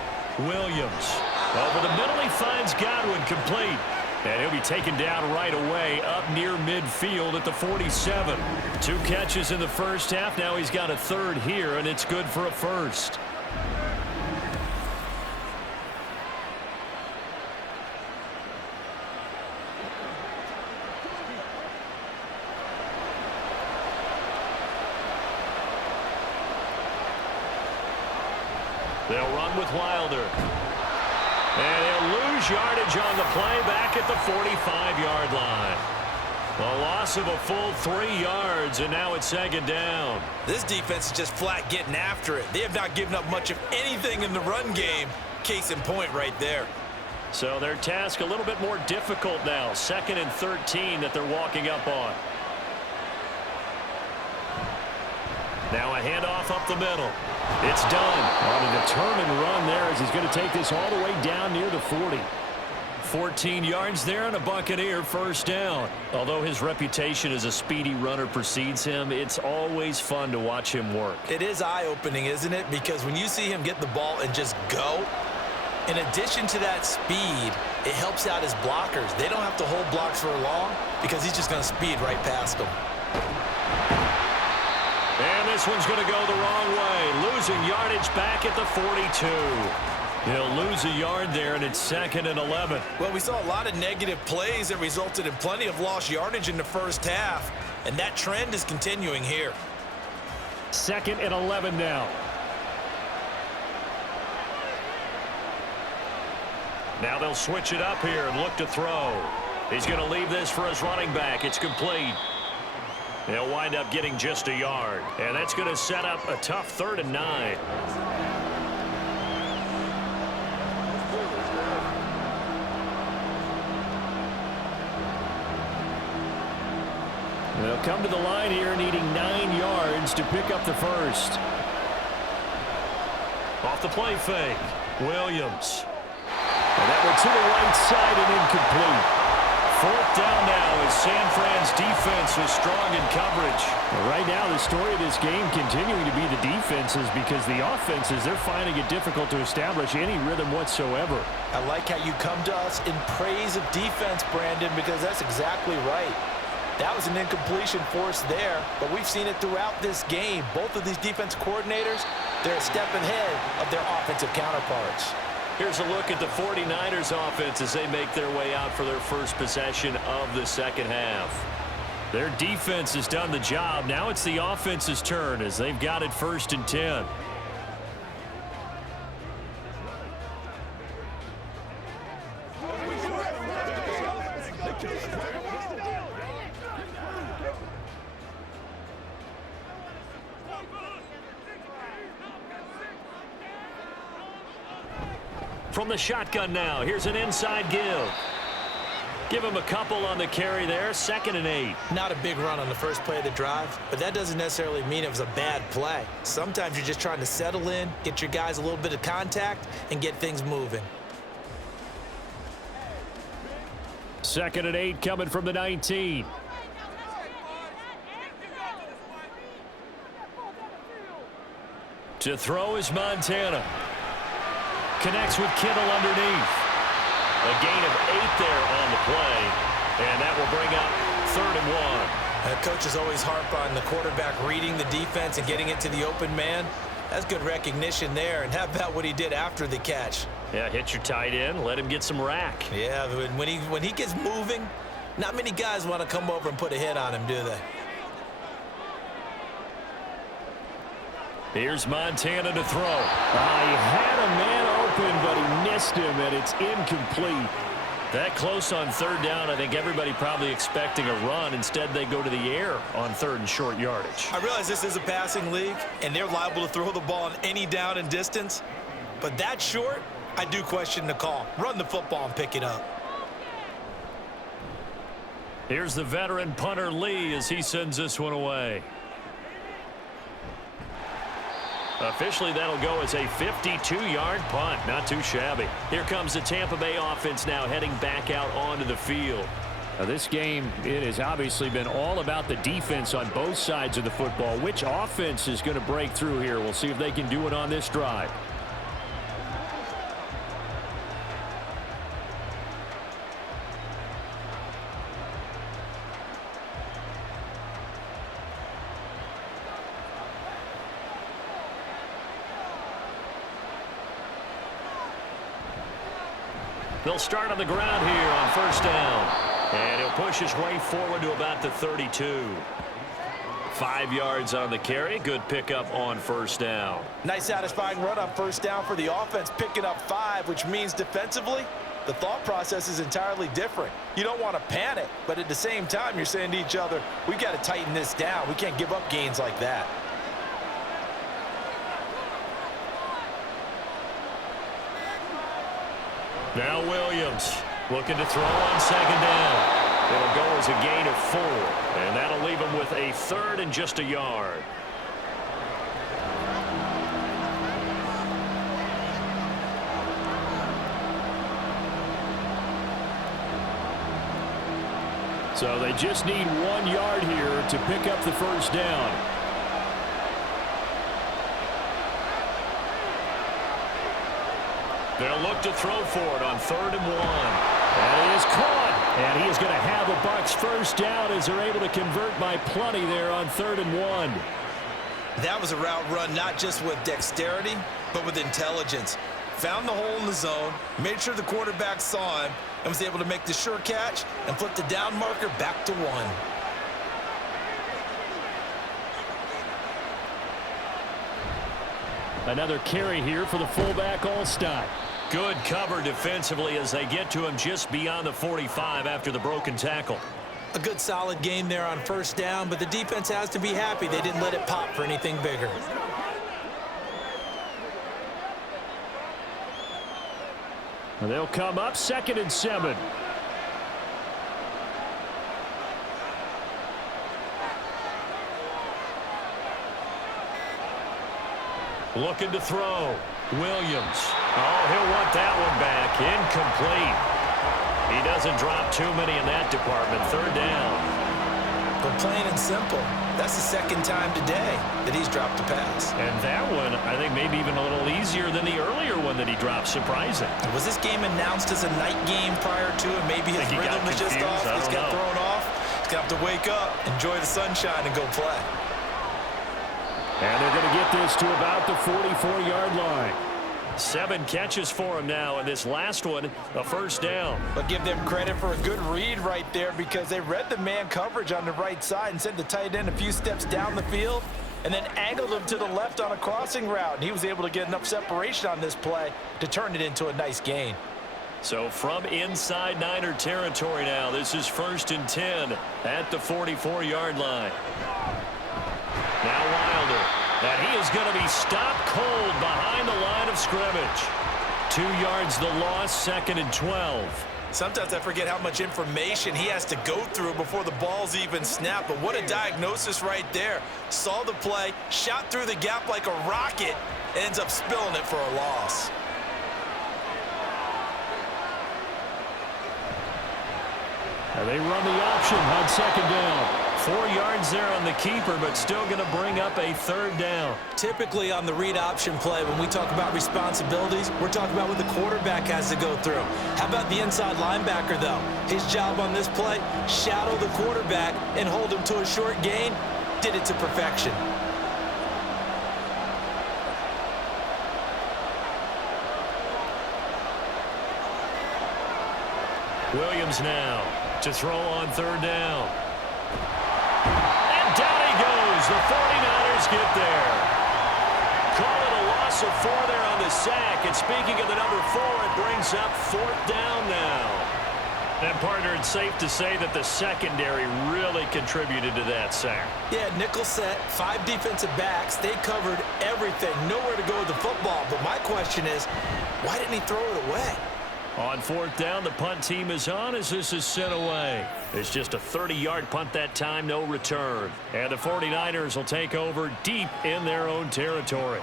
Williams. Over the middle, he finds Godwin, complete. And he'll be taken down right away up near midfield at the 47. 2 catches in the first half. Now he's got a third here, and it's good for a first. They'll run with Wilder. And he'll lose yardage on the play back at the 45-yard line. A loss of a full 3 yards, and now it's second down. This defense is just flat getting after it. They have not given up much of anything in the run game. Case in point right there. So their task a little bit more difficult now. 2nd and 13 that they're walking up on. Now a handoff up the middle. It's done. On a determined run there as he's going to take this all the way down near the 40. 14 yards there and a Buccaneer first down. Although his reputation as a speedy runner precedes him, it's always fun to watch him work. It is eye-opening, isn't it? Because when you see him get the ball and just go, in addition to that speed, it helps out his blockers. They don't have to hold blocks for long because he's just going to speed right past them. And this one's going to go the wrong way. Losing yardage back at the 42. He'll lose a yard there, and it's 2nd and 11. Well, we saw a lot of negative plays that resulted in plenty of lost yardage in the first half, and that trend is continuing here. 2nd and 11 now. Now they'll switch it up here and look to throw. He's going to leave this for his running back. It's complete. They'll wind up getting just a yard, and that's going to set up a tough 3rd and 9. They'll come to the line here needing 9 yards to pick up the first. Off the play fake, Williams. And that one to the right side and incomplete. 4th down now as San Fran's defense is strong in coverage. Well, right now the story of this game continuing to be the defenses because the offenses, they're finding it difficult to establish any rhythm whatsoever. I like how you come to us in praise of defense, Brandon, because that's exactly right. That was an incompletion forced there, but we've seen it throughout this game. Both of these defense coordinators, they're a step ahead of their offensive counterparts. Here's a look at the 49ers offense as they make their way out for their first possession of the second half. Their defense has done the job. Now it's the offense's turn as they've got it 1st and 10. From the shotgun now, here's an inside give. Give him a couple on the carry there, 2nd and 8. Not a big run on the first play of the drive, but that doesn't necessarily mean it was a bad play. Sometimes you're just trying to settle in, get your guys a little bit of contact, and get things moving. 2nd and 8 coming from the 19. To throw is Montana. Connects with Kittle underneath. A gain of 8 there on the play, and that will bring up 3rd and 1. Coaches always harp on the quarterback reading the defense and getting it to the open man. That's good recognition there, and how about what he did after the catch? Yeah, hit your tight end, let him get some rack. Yeah, when he gets moving, not many guys want to come over and put a hit on him, do they? Here's Montana to throw. He had a man open, but he missed him, and it's incomplete. That close on 3rd down, I think everybody probably expecting a run. Instead, they go to the air on 3rd and short yardage. I realize this is a passing league, and they're liable to throw the ball on any down and distance. But that short, I do question the call. Run the football and pick it up. Here's the veteran punter Lee as he sends this one away. Officially, that'll go as a 52-yard punt. Not too shabby. Here comes the Tampa Bay offense now heading back out onto the field. Now, this game, it has obviously been all about the defense on both sides of the football. Which offense is going to break through here? We'll see if they can do it on this drive. They'll start on the ground here on 1st down. And he'll push his way forward to about the 32. 5 yards on the carry. Good pickup on first down. Nice satisfying run on first down for the offense, picking up 5, which means defensively, the thought process is entirely different. You don't want to panic, but at the same time, you're saying to each other, we've got to tighten this down. We can't give up gains like that. Now Williams looking to throw on second down. It'll go as a gain of 4, and that'll leave him with a 3rd and just a yard. So they just need 1 yard here to pick up the first down. They'll look to throw for it on 3rd and 1. And he is caught. And he is going to have the Bucs first down as they're able to convert by plenty there on 3rd and 1. That was a route run not just with dexterity, but with intelligence. Found the hole in the zone, made sure the quarterback saw him, and was able to make the sure catch and flip the down marker back to 1. Another carry here for the fullback, All-Side. Good cover defensively as they get to him just beyond the 45 after the broken tackle. A good solid game there on first down, but the defense has to be happy they didn't let it pop for anything bigger. And they'll come up 2nd and 7. Looking to throw. Williams. Oh, he'll want that one back. Incomplete. He doesn't drop too many in that department. 3rd down. But plain and simple, that's the 2nd time today that he's dropped a pass. And that one, I think, maybe even a little easier than the earlier one that he dropped. Surprising. Was this game announced as a night game prior to it? Maybe his rhythm was just off. He's got thrown off. He's going to have to wake up, enjoy the sunshine, and go play. And they're going to get this to about the 44-yard line. 7 catches for him now, and this last one, a first down. But give them credit for a good read right there because they read the man coverage on the right side and sent the tight end a few steps down the field and then angled him to the left on a crossing route. And he was able to get enough separation on this play to turn it into a nice gain. So from inside Niner territory now, this is 1st and 10 at the 44-yard line. Now Wilder, and he is going to be stopped cold behind the line of scrimmage. 2 yards the loss, 2nd and 12. Sometimes I forget how much information he has to go through before the ball's even snapped. But what a diagnosis right there. Saw the play, shot through the gap like a rocket, ends up spilling it for a loss. And they run the option on 2nd down. 4 yards there on the keeper, but still going to bring up a 3rd down. Typically on the read option play, when we talk about responsibilities, we're talking about what the quarterback has to go through. How about the inside linebacker, though? His job on this play, shadow the quarterback and hold him to a short gain. Did it to perfection. Williams now to throw on 3rd down. And down he goes. The 49ers get there. Call it a loss of 4 there on the sack. And speaking of the number 4, it brings up 4th down now. And, partner, it's safe to say that the secondary really contributed to that sack. Yeah, nickel set, 5 defensive backs. They covered everything. Nowhere to go with the football. But my question is, why didn't he throw it away? On 4th down, the punt team is on as this is sent away. It's just a 30-yard punt that time, no return. And the 49ers will take over deep in their own territory.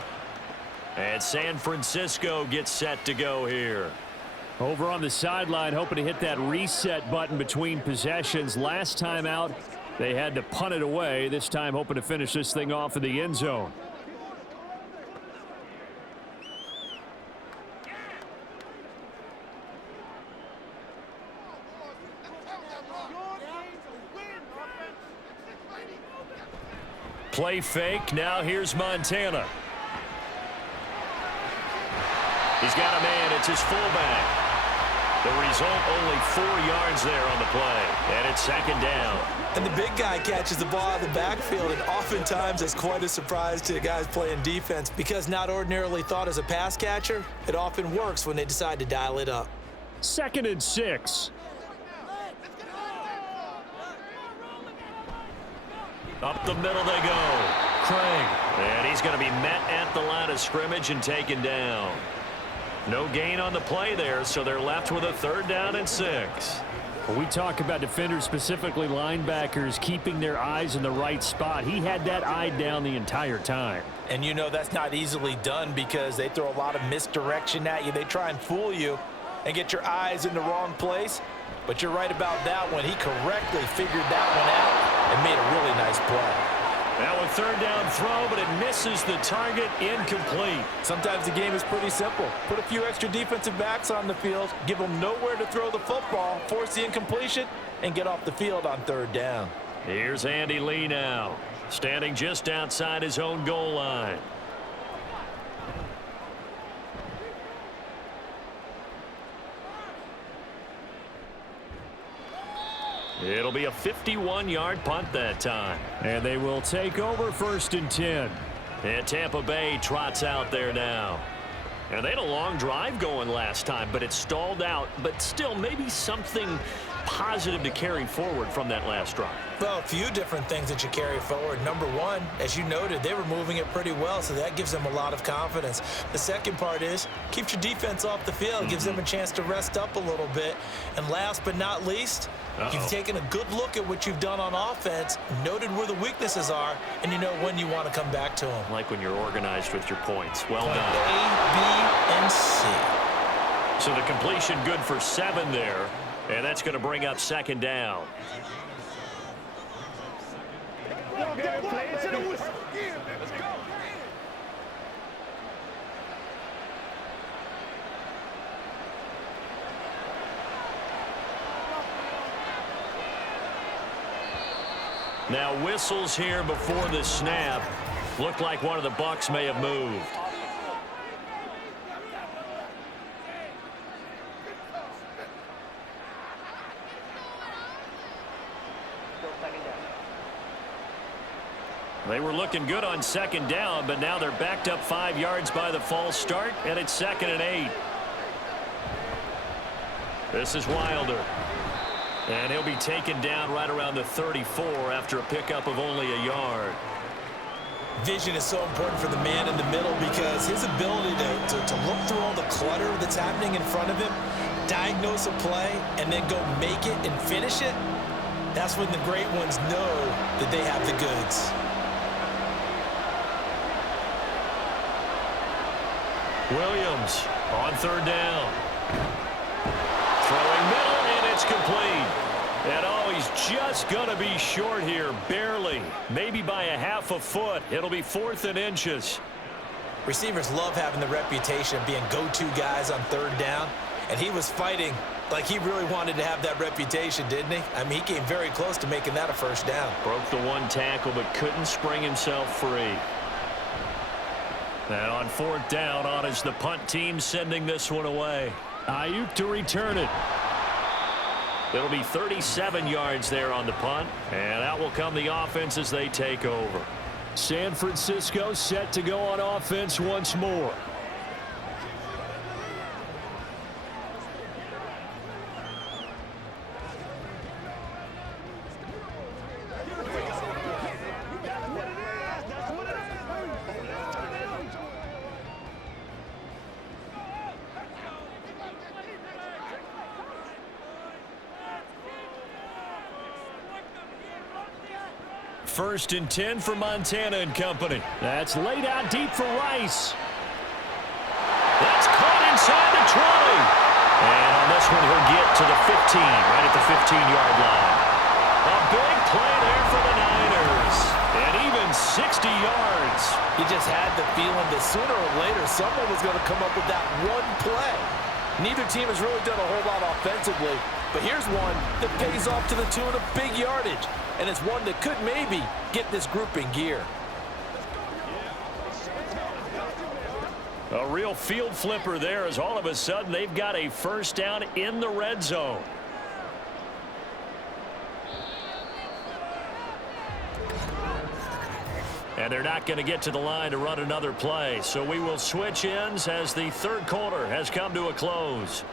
And San Francisco gets set to go here. Over on the sideline, hoping to hit that reset button between possessions. Last time out, they had to punt it away. This time, hoping to finish this thing off in the end zone. Play fake. Now here's Montana. He's got a man. It's his fullback. The result, only 4 yards there on the play. And it's second down. And the big guy catches the ball out of the backfield, and oftentimes it's quite a surprise to the guys playing defense because not ordinarily thought as a pass catcher, it often works when they decide to dial it up. 2nd and 6. Up the middle they go. Craig. And he's going to be met at the line of scrimmage and taken down. No gain on the play there, so they're left with a 3rd down and 6. When we talk about defenders, specifically linebackers, keeping their eyes in the right spot, he had that eye down the entire time. And you know that's not easily done because they throw a lot of misdirection at you. They try and fool you and get your eyes in the wrong place. But you're right about that one. He correctly figured that one out and made a really nice play. Now a 3rd down throw, but it misses the target, incomplete. Sometimes the game is pretty simple. Put a few extra defensive backs on the field, give them nowhere to throw the football, force the incompletion, and get off the field on 3rd down. Here's Andy Lee now, standing just outside his own goal line. It'll be a 51-yard punt that time. And they will take over 1st and 10. And Tampa Bay trots out there now. And they had a long drive going last time, but it stalled out. But still, maybe something positive to carry forward from that last drive. Well, a few different things that you carry forward. Number one, as you noted, they were moving it pretty well, so that gives them a lot of confidence. The second part is, keeps your defense off the field, gives them a chance to rest up a little bit. And last but not least, you've taken a good look at what you've done on offense, noted where the weaknesses are, and you know when you want to come back to them. Like when you're organized with your points. Well Point done. A, B, and C. So the completion good for 7 there, and that's going to bring up 2nd down. Now whistles here before the snap. Looked like one of the Bucs may have moved. They were looking good on 2nd down, but now they're backed up 5 yards by the false start, and it's 2nd and 8. This is Wilder. And he'll be taken down right around the 34 after a pickup of only a yard. Vision is so important for the man in the middle because his ability to look through all the clutter that's happening in front of him, diagnose a play, and then go make it and finish it, that's when the great ones know that they have the goods. Williams on 3rd down. Throwing middle, and it's complete. And oh, he's just going to be short here, barely. Maybe by a half a foot. It'll be 4th and inches. Receivers love having the reputation of being go-to guys on 3rd down, and he was fighting like he really wanted to have that reputation, didn't he? I mean, he came very close to making that a 1st down. Broke the 1 tackle, but couldn't spring himself free. And on 4th down, on is the punt team sending this one away. Ayuk to return it. It'll be 37 yards there on the punt, and out will come the offense as they take over. San Francisco set to go on offense once more. First and 10 for Montana and company. That's laid out deep for Rice. That's caught inside the 20. And on this one, he'll get to the 15, right at the 15-yard line. A big play there for the Niners. And even 60 yards. He just had the feeling that sooner or later someone was going to come up with that one play. Neither team has really done a whole lot offensively, but here's one that pays off to the tune of big yardage. And it's one that could maybe get this group in gear. A real field flipper there, as all of a sudden they've got a first down in the red zone. And they're not going to get to the line to run another play. So we will switch ends as the third quarter has come to a close.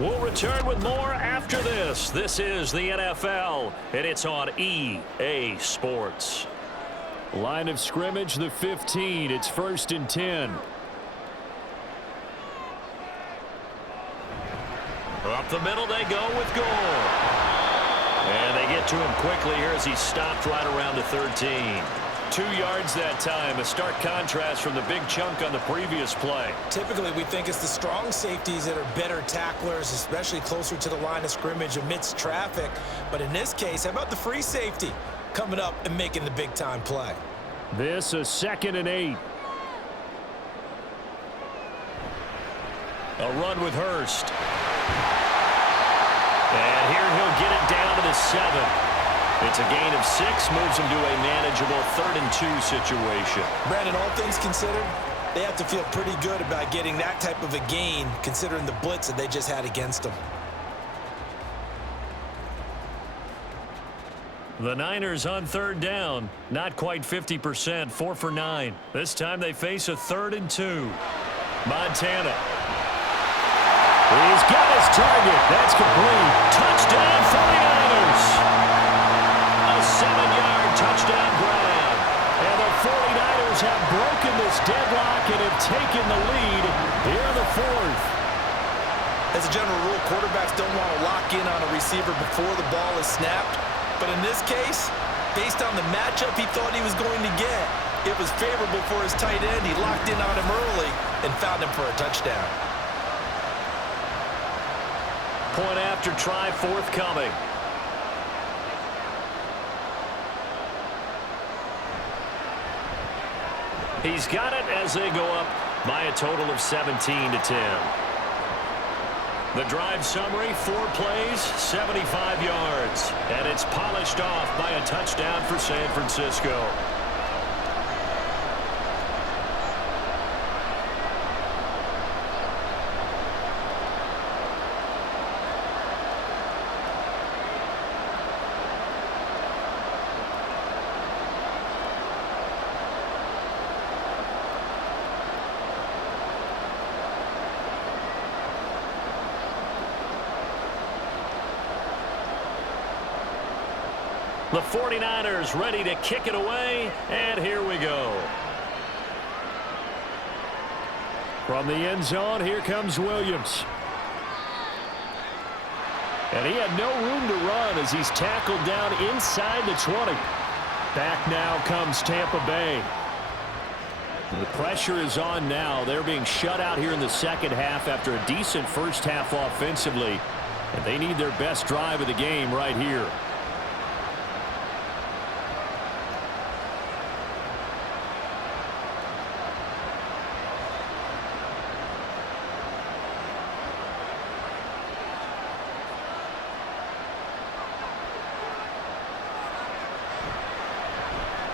We'll return with more after this. This is the NFL, and it's on EA Sports. Line of scrimmage, the 15. It's 1st and 10. Up the middle they go with Gore. And they get to him quickly here as he's stopped right around the 13. 2 yards that time, a stark contrast from the big chunk on the previous play. Typically, we think it's the strong safeties that are better tacklers, especially closer to the line of scrimmage amidst traffic. But in this case, how about the free safety coming up and making the big-time play? This a 2nd and 8. A run with Hurst. And here he'll get it down to the 7. It's a gain of 6, moves him to a manageable 3rd and 2 situation. Brandon, all things considered, they have to feel pretty good about getting that type of a gain, considering the blitz that they just had against them. The Niners on 3rd down, not quite 50%, 4 for 9. This time they face a 3rd and 2. Montana. He's got his target. That's complete. Touchdown 49ers. A 7-yard touchdown grab. And the 49ers have broken this deadlock and have taken the lead here in the 4th. As a general rule, quarterbacks don't want to lock in on a receiver before the ball is snapped. But in this case, based on the matchup he thought he was going to get, it was favorable for his tight end. He locked in on him early and found him for a touchdown. Point after try forthcoming. He's got it as they go up by a total of 17 to 10. The drive summary, 4 plays, 75 yards. And it's polished off by a touchdown for San Francisco. The 49ers ready to kick it away, and here we go. From the end zone, here comes Williams. And he had no room to run as he's tackled down inside the 20. Back now comes Tampa Bay. The pressure is on now. They're being shut out here in the second half after a decent first half offensively. And they need their best drive of the game right here.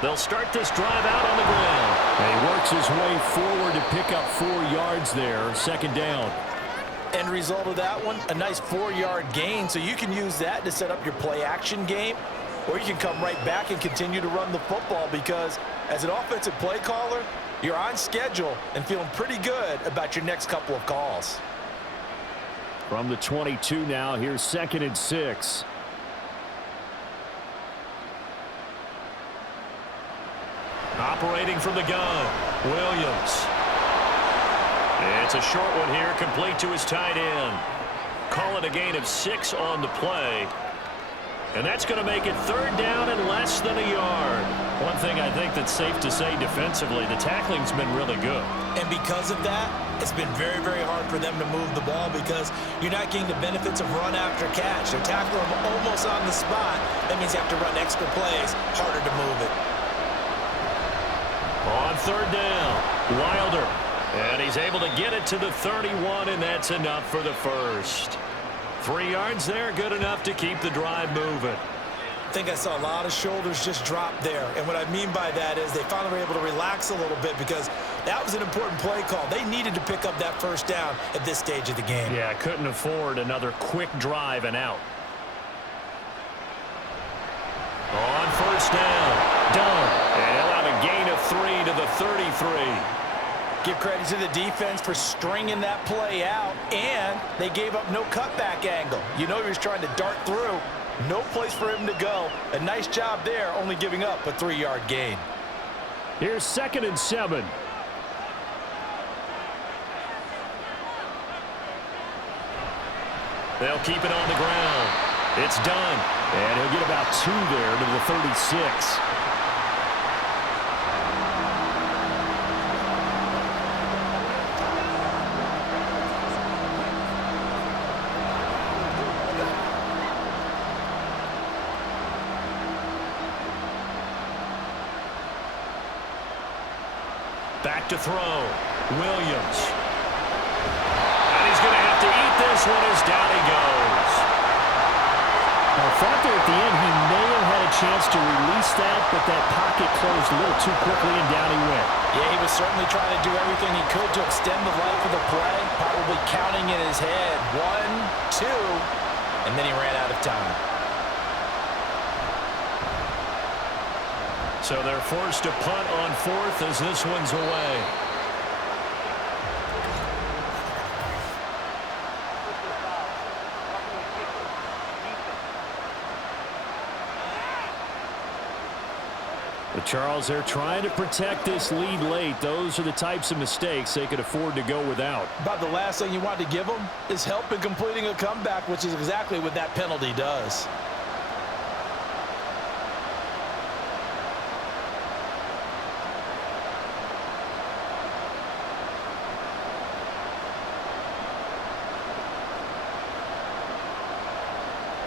They'll start this drive out on the ground. And he works his way forward to pick up 4 yards there, 2nd down. End result of that one, a nice 4-yard gain, so you can use that to set up your play-action game, or you can come right back and continue to run the football because as an offensive play caller, you're on schedule and feeling pretty good about your next couple of calls. From the 22 now, here's 2nd and 6. Operating from the gun, Williams. It's a short one here, complete to his tight end. Call it a gain of 6 on the play. And that's going to make it 3rd down and less than a yard. One thing I think that's safe to say defensively, the tackling's been really good. And because of that, it's been very, very hard for them to move the ball because you're not getting the benefits of run after catch. They're tackling them almost on the spot. That means you have to run extra plays, harder to move it. On 3rd down, Wilder. And he's able to get it to the 31, and that's enough for the first. 3 yards there, good enough to keep the drive moving. I think I saw a lot of shoulders just drop there. And what I mean by that is they finally were able to relax a little bit because That was an important play call. They needed to pick up that first down at this stage of the game. Yeah, couldn't afford another quick drive and out. On first down, done. And he'll have a gain of 3 to the 33. Give credit to the defense for stringing that play out, and they gave up no cutback angle. You know he was trying to dart through. No place for him to go. A nice job there, only giving up a 3-yard gain. Here's 2nd and 7. They'll keep it on the ground. It's done. And he'll get about 2 there to the 36. Back to throw. Williams. And he's going to have to eat this one as down he goes. I thought there at the end he may have had a chance to release that, but that pocket closed a little too quickly and down he went. Yeah, he was certainly trying to do everything he could to extend the life of the play, probably counting in his head 1, 2, and then he ran out of time. So they're forced to punt on 4th as this one's away. But Charles, they're trying to protect this lead late. Those are the types of mistakes they could afford to go without. About the last thing you want to give them is help in completing a comeback, which is exactly what that penalty does.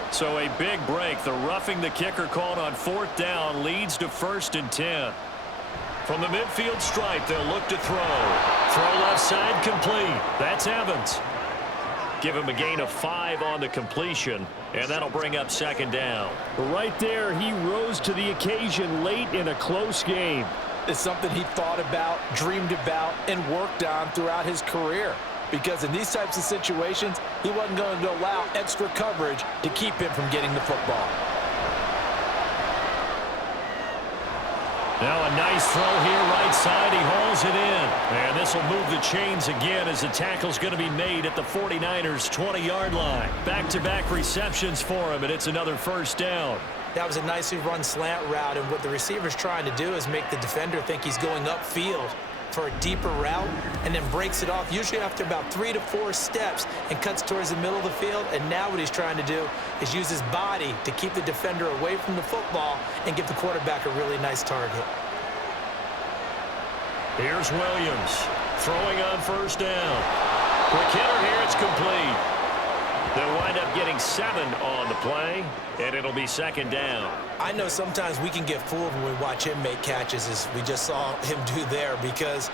So a big break. The roughing the kicker called on 4th down leads to 1st and 10. From the midfield stripe, they'll look to throw. Throw left side complete. That's Evans. Give him a gain of 5 on the completion, and that'll bring up 2nd down. Right there, he rose to the occasion late in a close game. It's something he thought about, dreamed about, and worked on throughout his career. Because in these types of situations, he wasn't going to allow extra coverage to keep him from getting the football. Now a nice throw here, right side. He hauls it in. And this will move the chains again as the tackle's going to be made at the 49ers' 20-yard line. Back-to-back receptions for him, and it's another 1st down. That was a nicely run slant route, and what the receiver's trying to do is make the defender think he's going upfield for a deeper route, and then breaks it off, usually after about 3 to 4 steps, and cuts towards the middle of the field. And now what he's trying to do is use his body to keep the defender away from the football and give the quarterback a really nice target. Here's Williams throwing on 1st down. Quick hitter here, it's complete. They'll wind up getting 7 on the play, and it'll be 2nd down. I know sometimes we can get fooled when we watch him make catches, as we just saw him do there, because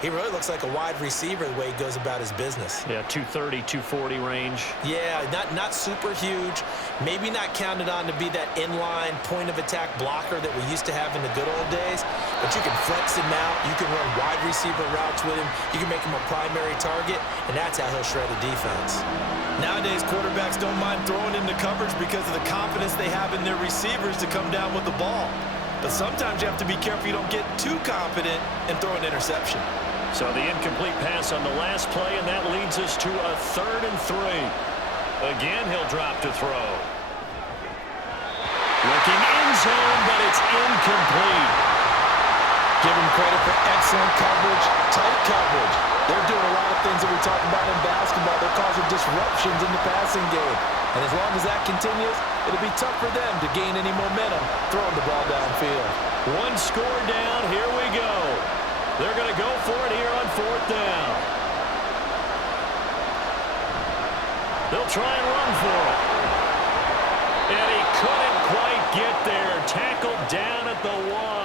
he really looks like a wide receiver the way he goes about his business. Yeah, 230, 240 range. Yeah, not super huge. Maybe not counted on to be that inline point-of-attack blocker that we used to have in the good old days. But you can flex him out. You can run wide receiver routes with him. You can make him a primary target, and that's how he'll shred the defense. Nowadays, quarterbacks don't mind throwing into coverage because of the confidence they have in their receivers to come down with the ball. But sometimes you have to be careful you don't get too confident and throw an interception. So the incomplete pass on the last play, and that leads us to a 3rd and 3. Again, he'll drop to throw. Looking in zone, but it's incomplete. Give him credit for excellent coverage, tight coverage. They're doing a lot of things that we talk about in basketball. They're causing disruptions in the passing game. And as long as that continues, it'll be tough for them to gain any momentum throwing the ball downfield. 1 score down. Here we go. They're going to go for it here on 4th down. They'll try and run for it. And he couldn't quite get there. Tackled down at the 1.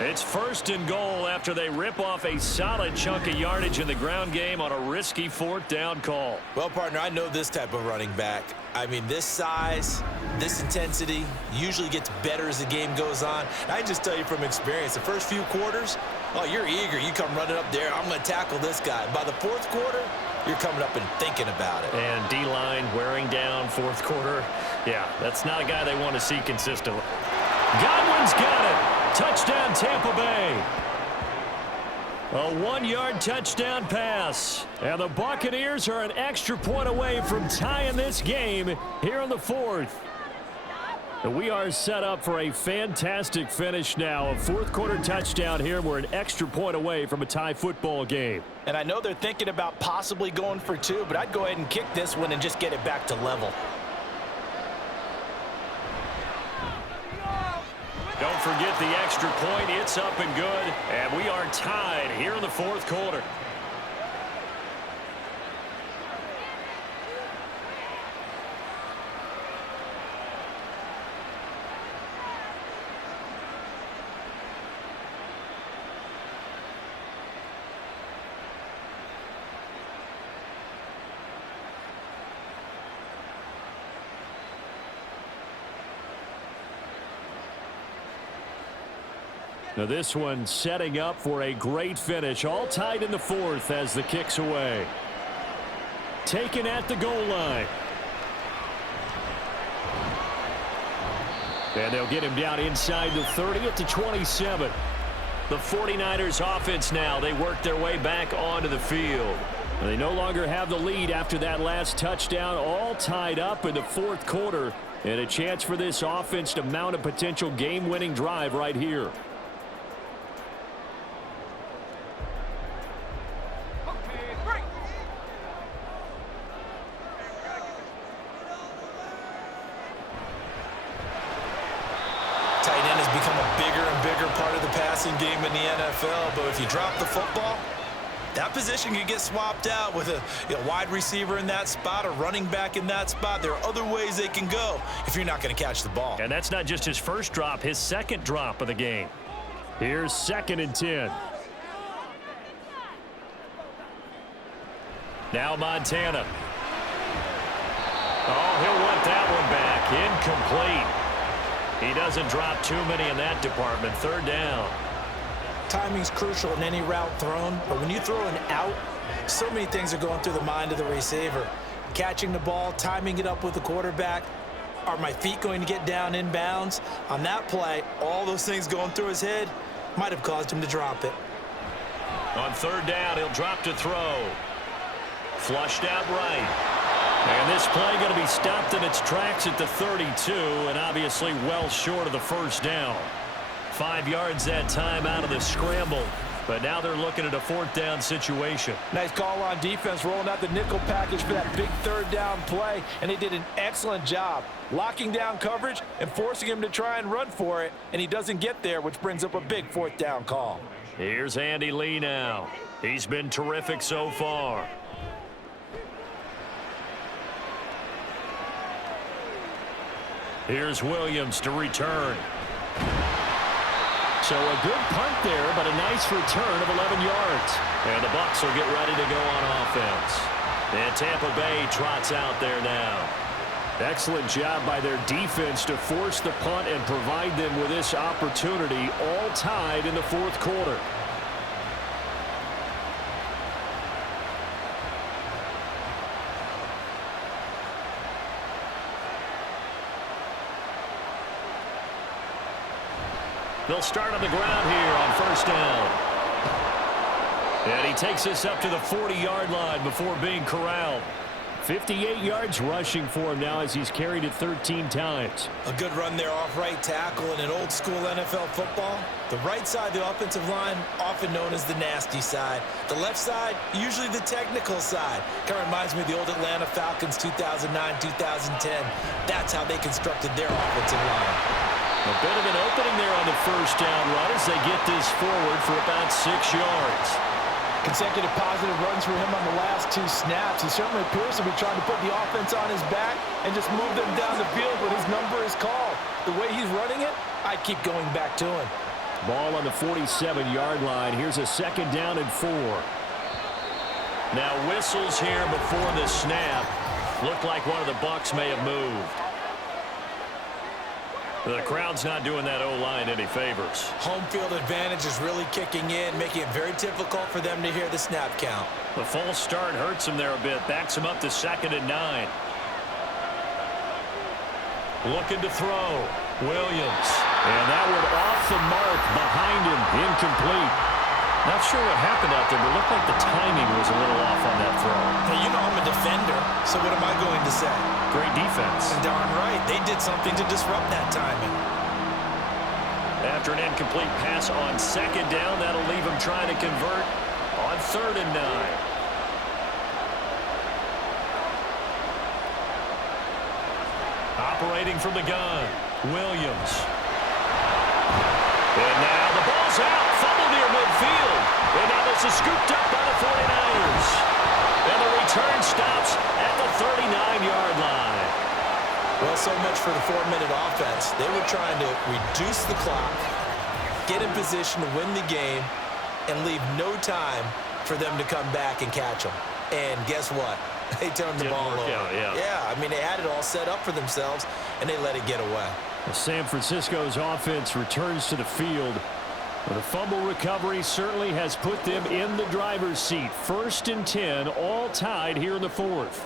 It's 1st and goal after they rip off a solid chunk of yardage in the ground game on a risky 4th down call. Well, partner, I know this type of running back. I mean, this size, this intensity usually gets better as the game goes on. I can just tell you from experience, the first few quarters, Oh, you're eager. You come running up there. I'm going to tackle this guy. By the fourth quarter, you're coming up and thinking about it. And D-line wearing down fourth quarter. Yeah, that's not a guy they want to see consistently. Godwin's got it. Touchdown, Tampa Bay. A 1-yard touchdown pass. And the Buccaneers are an extra point away from tying this game here in the fourth. And we are set up for a fantastic finish now. A fourth-quarter touchdown here. We're an extra point away from a tie football game. And I know they're thinking about possibly going for 2, but I'd go ahead and kick this one and just get it back to level. Don't forget the extra point. It's up and good. And we are tied here in the fourth quarter. Now this one setting up for a great finish. All tied in the fourth as the kick's away. Taken at the goal line. And they'll get him down inside the 30 at the 27. The 49ers offense now. They work their way back onto the field. And they no longer have the lead after that last touchdown. All tied up in the fourth quarter. And a chance for this offense to mount a potential game-winning drive right here. Game in the NFL, but if you drop the football, that position can get swapped out with a wide receiver in that spot, a running back in that spot. There are other ways they can go if you're not going to catch the ball. And that's not just his first drop, his second drop of the game. Here's 2nd and 10. Now Montana. Oh, he'll want that one back. Incomplete. He doesn't drop too many in that department. 3rd down. Timing's crucial in any route thrown, but when you throw an out, so many things are going through the mind of the receiver. Catching the ball, timing it up with the quarterback. Are my feet going to get down in bounds? On that play, all those things going through his head might have caused him to drop it. On 3rd down, he'll drop to throw. Flushed out right. And this play going to be stopped in its tracks at the 32, and obviously well short of the first down. 5 yards that time out of the scramble. But now they're looking at a 4th down situation. Nice call on defense, rolling out the nickel package for that big 3rd down play. And they did an excellent job locking down coverage and forcing him to try and run for it. And he doesn't get there, which brings up a big 4th down call. Here's Andy Lee now. He's been terrific so far. Here's Williams to return. So a good punt there, but a nice return of 11 yards. And the Bucs will get ready to go on offense. And Tampa Bay trots out there now. Excellent job by their defense to force the punt and provide them with this opportunity, all tied in the fourth quarter. They'll start on the ground here on 1st down. And he takes us up to the 40-yard line before being corralled. 58 yards rushing for him now as he's carried it 13 times. A good run there off right tackle in an old-school NFL football. The right side of the offensive line, often known as the nasty side. The left side, usually the technical side. Kind of reminds me of the old Atlanta Falcons 2009-2010. That's how they constructed their offensive line. A bit of an opening there on the 1st down run as they get this forward for about 6 yards. Consecutive positive runs for him on the last 2 snaps. He certainly appears to be trying to put the offense on his back and just move them down the field when his number is called. The way he's running it, I keep going back to him. Ball on the 47-yard line. Here's a 2nd down and 4. Now whistles here before the snap. Looked like one of the Bucs may have moved. The crowd's not doing that O-line any favors. Home field advantage is really kicking in, making it very difficult for them to hear the snap count. The false start hurts him there a bit, backs him up to 2nd and 9. Looking to throw. Williams. And that one off the mark behind him. Incomplete. Not sure what happened out there, but it looked like the timing was a little off on that throw. Now, you know I'm a defender, so what am I going to say? Great defense. And darn right, they did something to disrupt that timing. After an incomplete pass on 2nd down, that'll leave him trying to convert on 3rd and 9. Operating from the gun, Williams. And now the ball's out, fumble near midfield. And now this is scooped up by the 49ers. And the return stops at the 39-yard line. Well, so much for the 4-minute offense. They were trying to reduce the clock, get in position to win the game, and leave no time for them to come back and catch them. And guess what? They turned the ball over. Yeah, I mean, they had it all set up for themselves, and they let it get away. San Francisco's offense returns to the field. The fumble recovery certainly has put them in the driver's seat. 1st and 10, all tied here in the 4th.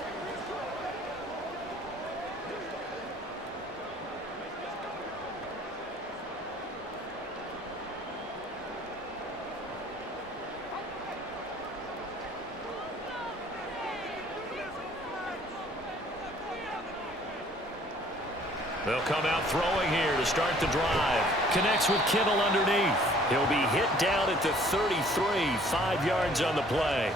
They'll come out throwing here to start the drive. Connects with Kittle underneath. He'll be hit down at the 33, 5 yards on the play.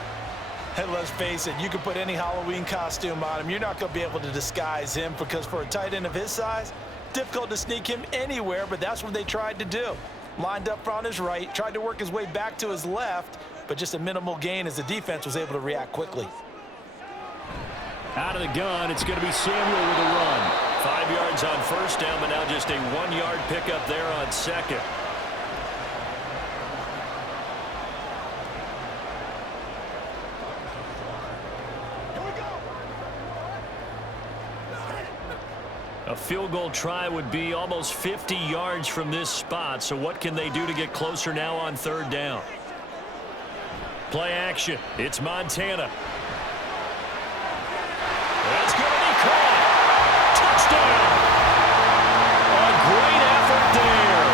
And let's face it, you can put any Halloween costume on him. You're not going to be able to disguise him because for a tight end of his size, difficult to sneak him anywhere, but that's what they tried to do. Lined up on his right, tried to work his way back to his left, but just a minimal gain as the defense was able to react quickly. Out of the gun, it's going to be Samuel with a run. 5 yards on 1st down, but now just a 1-yard pickup there on 2nd. A field goal try would be almost 50 yards from this spot, so what can they do to get closer now on 3rd down? Play action. It's Montana. That's going to be caught. Touchdown. A great effort there.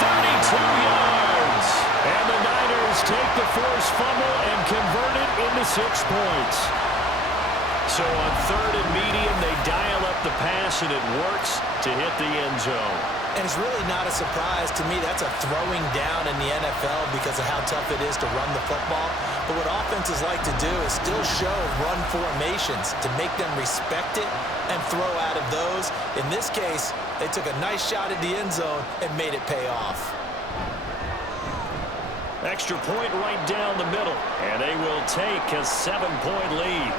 32 yards. And the Niners take the forced fumble and convert it into 6 points. So on 3rd and medium, they dial up the pass, and it works to hit the end zone. And it's really not a surprise to me. That's a throwing down in the NFL because of how tough it is to run the football. But what offenses like to do is still show run formations to make them respect it and throw out of those. In this case, they took a nice shot at the end zone and made it pay off. Extra point right down the middle, and they will take a 7-point lead.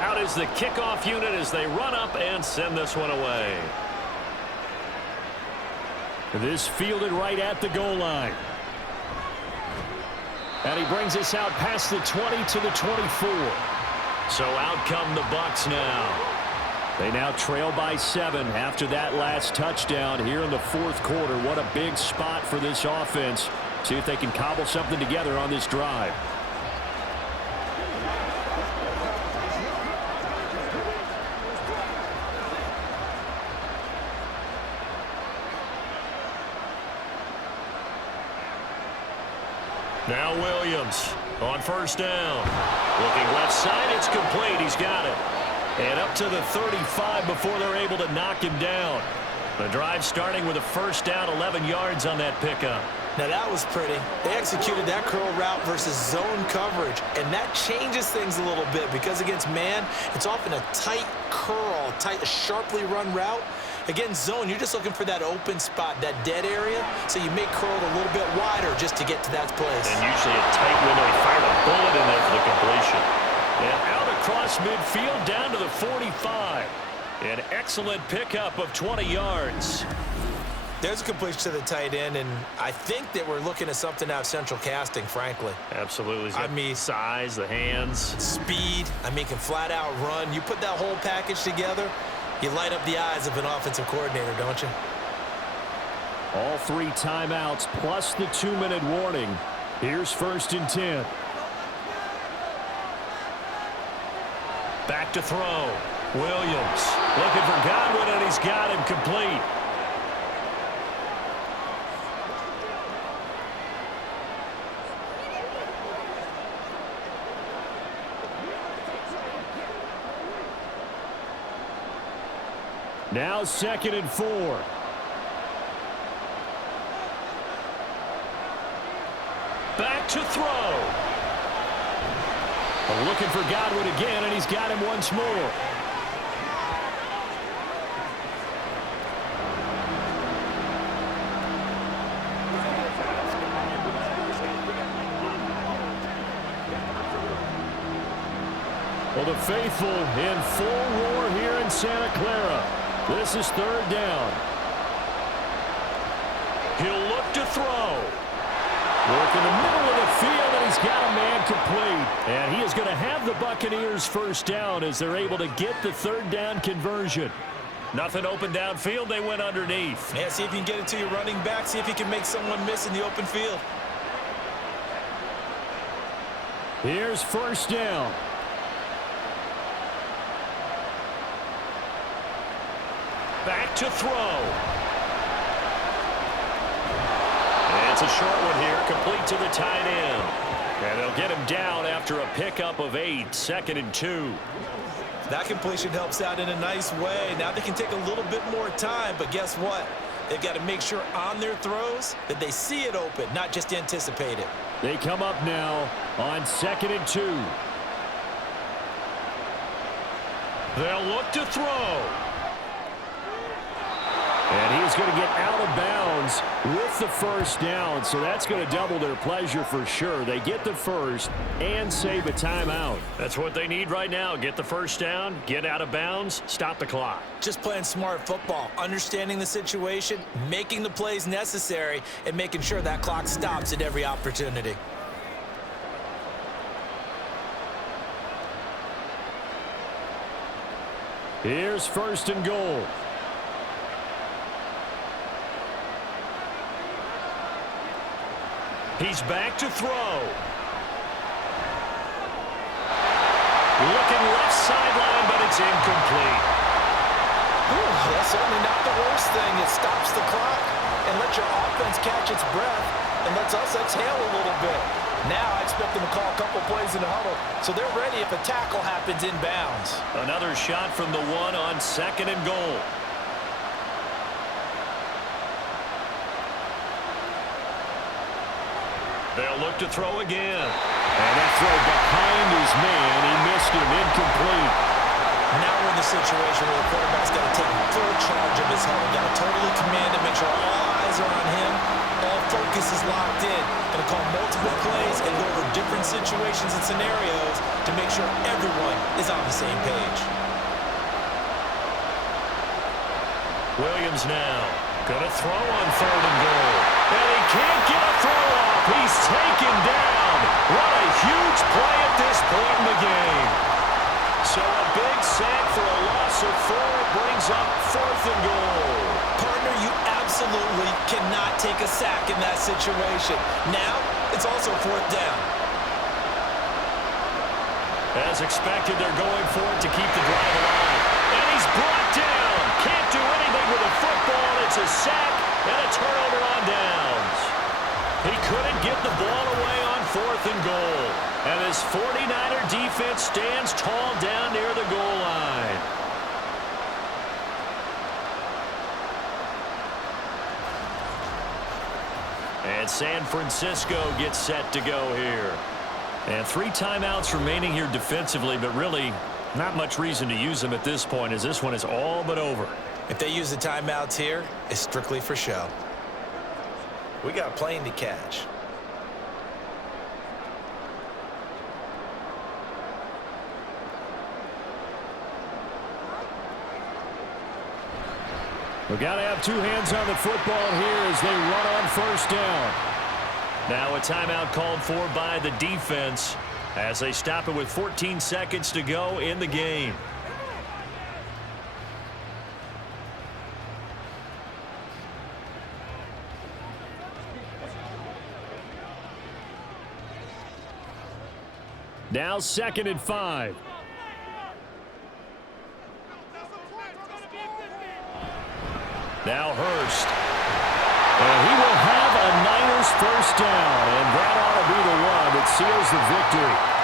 Out is the kickoff unit as they run up and send this one away. This fielded right at the goal line. And he brings us out past the 20 to the 24. So out come the Bucs now. They now trail by 7 after that last touchdown here in the 4th quarter. What a big spot for this offense. See if they can cobble something together on this drive. Now Williams on 1st down. Looking left side, it's complete. He's got it. And up to the 35 before they're able to knock him down. The drive starting with a 1st down, 11 yards on that pickup. Now that was pretty. They executed that curl route versus zone coverage, and that changes things a little bit because against man, it's often a tight curl, tight, sharply run route. Against zone, you're just looking for that open spot, that dead area, so you may curl it a little bit wider just to get to that place. And usually a tight window. He fired a bullet in there for the completion. And out across midfield down to the 45. An excellent pickup of 20 yards. There's a completion to the tight end, and I think that we're looking at something out of central casting, frankly. Absolutely. I mean, size, the hands. Speed. I mean, can flat out run. You put that whole package together, you light up the eyes of an offensive coordinator, don't you? All 3 timeouts plus the 2-minute warning. Here's 1st and 10. Back to throw. Williams looking for Godwin, and he's got him complete. Now 2nd and 4. Back to throw. Looking for Godwin again, and he's got him once more. Well, the faithful in full roar here in Santa Clara. This is 3rd down. He'll look to throw. Work in the middle of the field, and he's got a man complete. And he is going to have the Buccaneers 1st down as they're able to get the 3rd down conversion. Nothing open downfield. They went underneath. Yeah, see if you can get it to your running back. See if you can make someone miss in the open field. Here's 1st down. Back to throw. And it's a short one here, complete to the tight end. And they'll get him down after a pickup of 8, 2nd and 2. That completion helps out in a nice way. Now they can take a little bit more time, but guess what? They've got to make sure on their throws that they see it open, not just anticipate it. They come up now on 2nd and 2. They'll look to throw. And he's going to get out of bounds with the 1st down, so that's going to double their pleasure for sure. They get the 1st and save a timeout. That's what they need right now. Get the 1st down, get out of bounds, stop the clock. Just playing smart football, understanding the situation, making the plays necessary, and making sure that clock stops at every opportunity. Here's 1st and goal. He's back to throw. Looking left sideline, but it's incomplete. Ooh, that's certainly not the worst thing. It stops the clock and lets your offense catch its breath and lets us exhale a little bit. Now I expect them to call a couple plays in the huddle, so they're ready if a tackle happens in bounds. Another shot from the 1 on 2nd and goal. They'll look to throw again. And that throw behind his man. He missed him. Incomplete. Now we're in the situation where the quarterback's got to take full charge of his huddle. Got to totally command it, make sure all eyes are on him. All focus is locked in. Going to call multiple plays and go over different situations and scenarios to make sure everyone is on the same page. Williams now. Going to throw on 3rd and goal. And he can't get a throw off. He's taken down. What a huge play at this point in the game. So a big sack for a loss of 4 brings up 4th and goal. Partner, you absolutely cannot take a sack in that situation. Now, it's also 4th down. As expected, they're going for it to keep the drive alive. And he's brought down. Can't do anything with a football. It's a sack and a turnover on downs. He couldn't get the ball away on 4th and goal. And his 49er defense stands tall down near the goal line. And San Francisco gets set to go here. And 3 timeouts remaining here defensively, but really not much reason to use them at this point as this one is all but over. If they use the timeouts here, it's strictly for show. We got a plane to catch. We've got to have two hands on the football here as they run on first down. Now a timeout called for by the defense as they stop it with 14 seconds to go in the game. Now 2nd and 5. Now Hurst. And he will have a Niners first down, and that ought to be the one that seals the victory.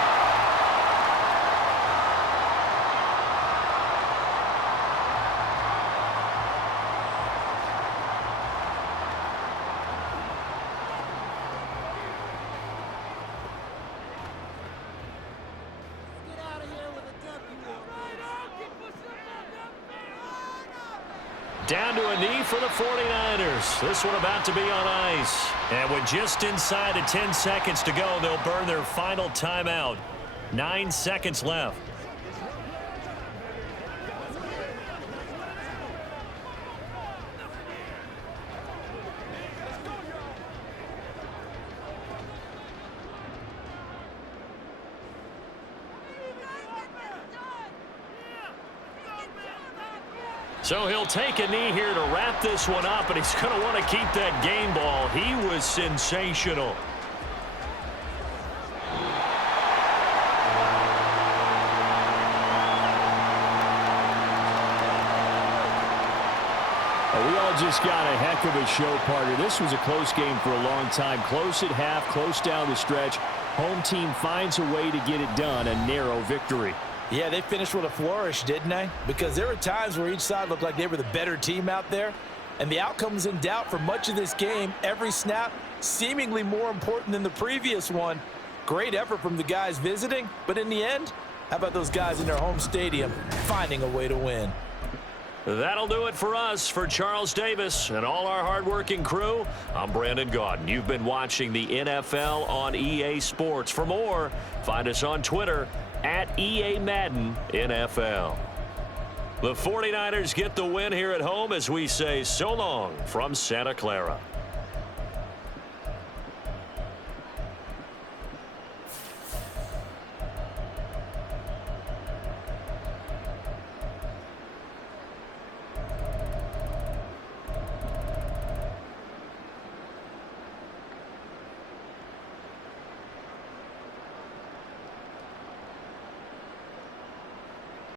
Down to a knee for the 49ers. This one about to be on ice. And with just inside of 10 seconds to go, they'll burn their final timeout. 9 seconds left. So he'll take a knee here to wrap this one up, and he's going to want to keep that game ball. He was sensational. We all just got a heck of a show, partner. This was a close game for a long time. Close at half, close down the stretch. Home team finds a way to get it done, a narrow victory. Yeah, they finished with a flourish, didn't they? Because there were times where each side looked like they were the better team out there, and the outcome was in doubt for much of this game. Every snap seemingly more important than the previous one. Great effort from the guys visiting, but in the end, how about those guys in their home stadium finding a way to win? That'll do it for us. For Charles Davis and all our hardworking crew, I'm Brandon Gaudin. You've been watching the NFL on EA Sports. For more, find us on Twitter at EA Madden NFL. The 49ers get the win here at home as we say so long from Santa Clara.